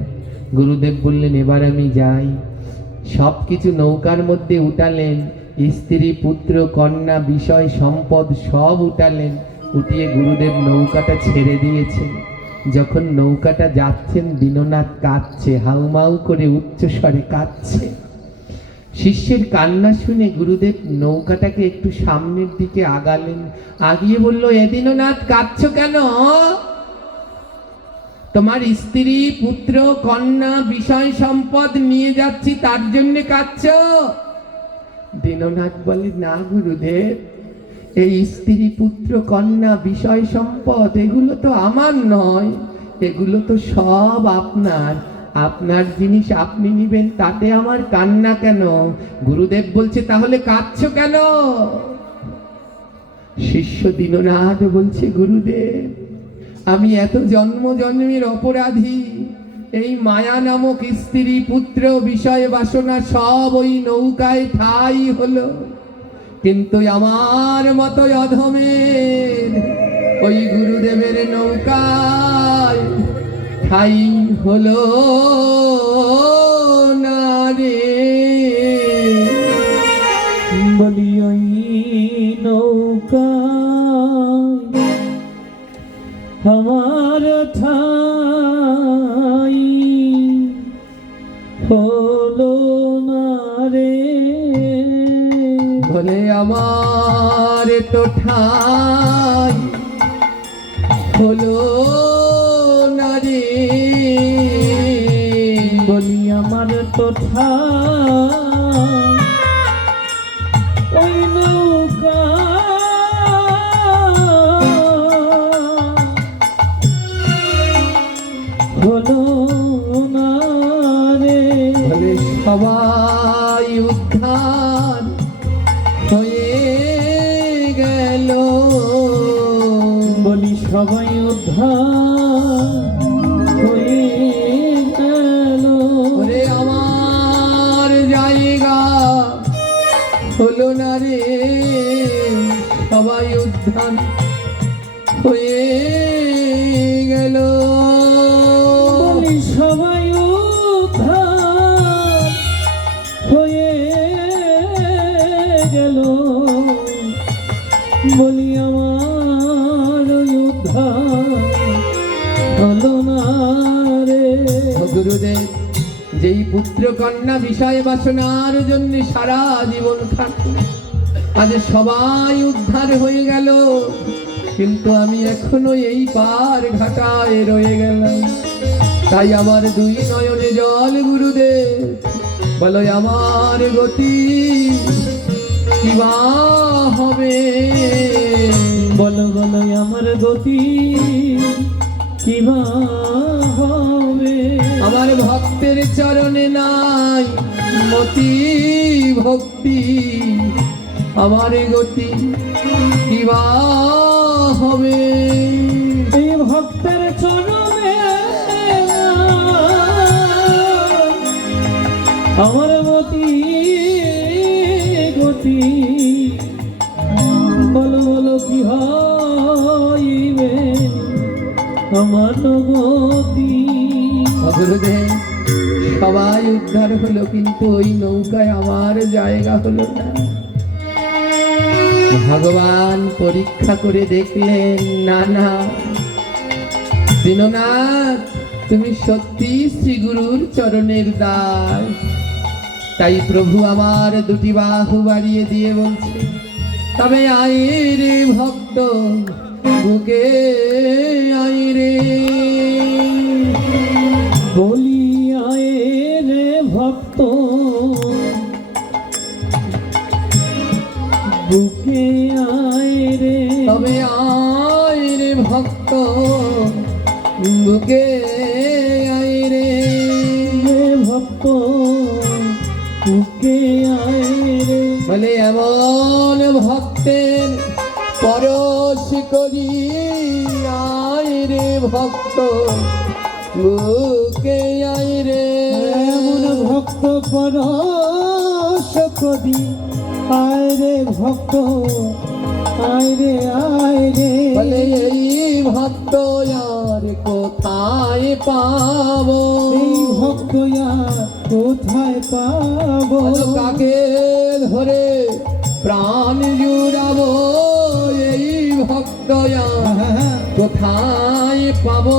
গুরুদেব বললেন এবার আমি যাই। সব কিছু নৌকার মধ্যে উঠালেন, স্ত্রী পুত্র কন্যা বিষয় সম্পদ সব উঠালেন। উঠিয়ে গুরুদেব নৌকাটা ছেড়ে দিয়েছেন। যখন নৌকাটা যাচ্ছেন দীননাথ কাঁদছে, হাউমাউ করে উচ্চ স্বরে কাঁদছে। শিষ্যের কান্না শুনে গুরুদেব নৌকাটাকে একটু সামনের দিকে আগালেন, আগিয়ে বলল এ দীননাথ কাঁদছো কেন? তোমার স্ত্রী পুত্র কন্যা বিষয় সম্পদ নিয়ে যাচ্ছি তার জন্য কাঁদছো? দীননাথ বলে না গুরুদেব, এই স্ত্রী পুত্র কন্যা বিষয় সম্পদ এগুলো তো আমার নয়, এগুলো তো সব আপনার। আপনার জিনিস আপনি নিবেন, তাতে আমার কান্না কেন? গুরুদেব বলছে তাহলে কাঁদছো কেন? শিষ্য দীননাথ বলছে গুরুদেব আমি এত জন্ম জন্মের অপরাধী। এই মায়া নামক স্ত্রী পুত্র বিষয় বাসনা সব ওই নৌকায় ঠাই হলো, কিন্তু আমার মতো অধমের ওই গুরুদেবের নৌকায় ঠাই হলো না রে। বলি ওই নৌকা আমার ঠাই হলো না রে। বলে আমার রে বলি আমার তো ওই নৌকা হলো না রে। বলে সবাই উদ্ধার হয়ে গেল, বলি সবাই উদ্ধার হয়ে গেল। ওরে আমার জায়গা হলো না রে, সবাই উদ্ধার হয়ে গেল। বলি সবাই উদ্ধার হয়ে গেল, বলি আমার উদ্ধার হলো না রে। গুরুদেব, যেই পুত্র কন্যা বিষয় বাসনার জন্য সারা জীবন খাটল, আজ সবাই উদ্ধার হয়ে গেল, কিন্তু আমি এখনো এই পার ঘাটায় রয়ে গেলাম। তাই আমার দুই নয়নে জল গুরুদেব, বলো আমার গতি কি বা হবে? বলো বলো আমার গতি কিবা হবে? আমার ভক্তের চরণে নাই মতি ভক্তি, আমার গতি কি বা হবে? এই ভক্তের চরণে আমার মতি গতি, বলো বলো কি হইবে আমার গতি? গুরুদেব, সবাই উদ্ধার হলো, কিন্তু ওই নৌকায় আমার জায়গা হলো না। ভগবান পরীক্ষা করে দেখলেন, না না দীননাথ, তুমি সত্যি শ্রী গুরুর চরণের দাস। তাই প্রভু আমার দুটি বাহু বাড়িয়ে দিয়ে বলছে, তবে আয় রে ভক্ত, বুকে আয় রে। বলি আয় রে ভক্ত, বুকে আয় রে। তবে আয় রে ভক্ত, বুকে আয় রে। রে ভক্ত বুকে আয় রে। বলে এমন ভক্তের পরশ করি, আয় রে ভক্ত, বুকে আয় রে। এমন ভক্ত পরশ করি, আয় রে ভক্ত আয় রে আয় রে। বলে এই ভক্ত আর কোথায় পাবো? এই ভক্ত আর কোথায় পাবো? বলো কাকে ধরে প্রাণ জুড়াবো? এই ভক্ত আর কোথায় পাবো?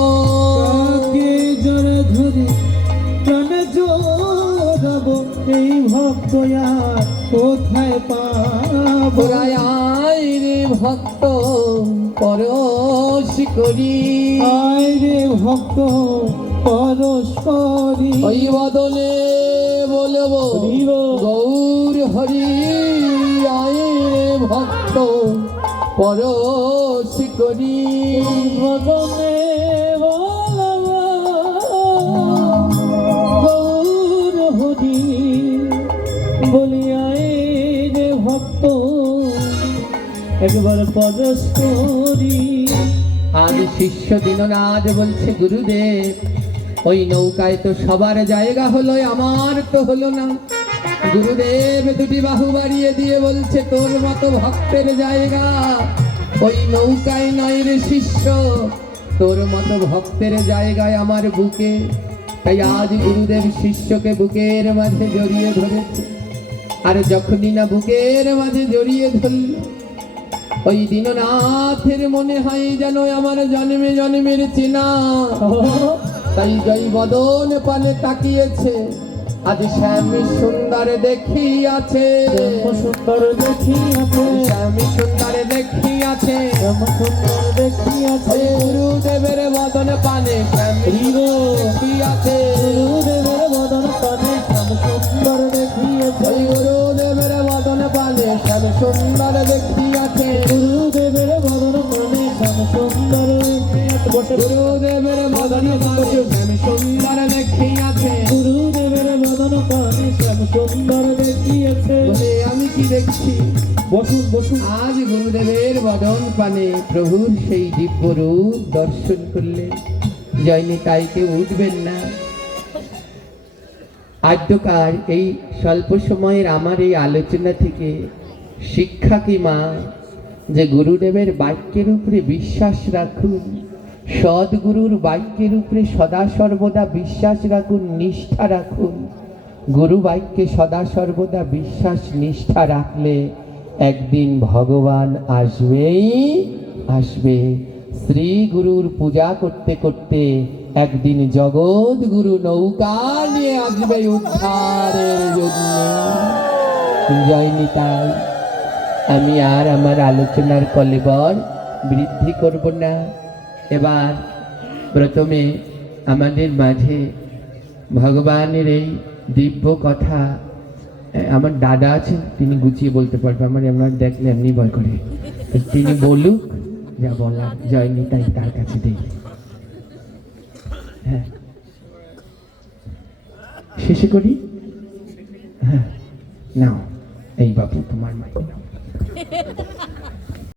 কাকে জড় ধরে প্রাণ জোড়াবো? এই ভক্ত আর কোথায় পাবো? ওরাই আয় রে ভক্ত পরশ করি, আয় রে ভক্ত পরশ করি। ওই বদলে বলবো হরিব। গৌর হরি, আয় রে ভক্ত পরশ করি। ভগনে বলবো গৌর হরি, বলি আয় রে ভক্ত একবার পরশ করি। আজ শিষ্য দীননাথ বলছে, গুরুদেব ওই নৌকায় তো সবার জায়গা হলো, আমার তো হলো না। গুরুদেব দুটি বাহু বাড়িয়ে দিয়ে বলছে, তোর মতো ভক্তের জায়গা ওই নৌকায় নয় রে শিষ্য, তোর মতো ভক্তের জায়গায় আমার বুকে। তাই আজ গুরুদেব শিষ্যকে বুকের মাঝে জড়িয়ে ধরেছে, আর যখনই না বুকের মাঝে জড়িয়ে ধরল, ওই দীননাথের মনে হয় যেন আমার জন্মে জন্মের চেনা। তাই জয় বদন পানে তাকিয়েছে, আজ শ্যামী সুন্দর দেখিয়াছে, সুন্দর দেখিয়াছে, শ্যামী সুন্দর দেখিয়াছে, সুন্দর দেখিয়াছে, গুরুদেবের বদন পানে শ্যামী দেখিয়াছে, গুরুদেবের বদন পানে শ্যাম সুন্দর দেখিয়াছে, গুরুদেবের বদন পানে শ্যাম সুন্দর দেখিয়াছে, গুরুদেবের বদন পানে শ্যাম সুন্দর দেখিয়াছে, বসে গুরুদেবের বদন পানে শ্যাম সুন্দর দেখিয়াছে, গুরুদেবের বদন পানে শ্যাম সুন্দর দেখিয়াছে। বলে আমি কি দেখছি? বসুন বসুন। আজ গুরুদেবের বদন পানে প্রভুর সেই দিব্য রূপ দর্শন করলেন। জয়নি তাইকে উঠবেন না। আদ্যকার এই স্বল্প সময়ের আমার এই আলোচনা থেকে শিক্ষা কি মা, যে গুরুদেবের বাক্যের উপরে বিশ্বাস রাখুন, সদ্গুরুর বাক্যের উপরে সদা সর্বদা বিশ্বাস রাখুন, নিষ্ঠা রাখুন। গুরু বাক্যে সদা সর্বদা বিশ্বাস নিষ্ঠা রাখলে একদিন ভগবান আসবেই আসবে। শ্রী গুরুর পূজা করতে করতে একদিন জগৎ গুরু নৌকা নিয়ে আসবে উদ্ধারের জন্য। জয় নিতাই। আমি আর আমার আলোচনার কলেবর বৃদ্ধি করব না। এবার প্রথমে আমাদের মাঝে ভগবানের এই দিব্য কথা আমার দাদা আছেন, তিনি গুছিয়ে বলতে পারবে। আমার দেখলে এমনি ভয় করে। তিনি বলুক যা বলার। জয় নিতাই তার কাছে দেই। হ্যাঁ, শেষে করি। হ্যাঁ, নাও এই বাবু তোমার মাইক নাও।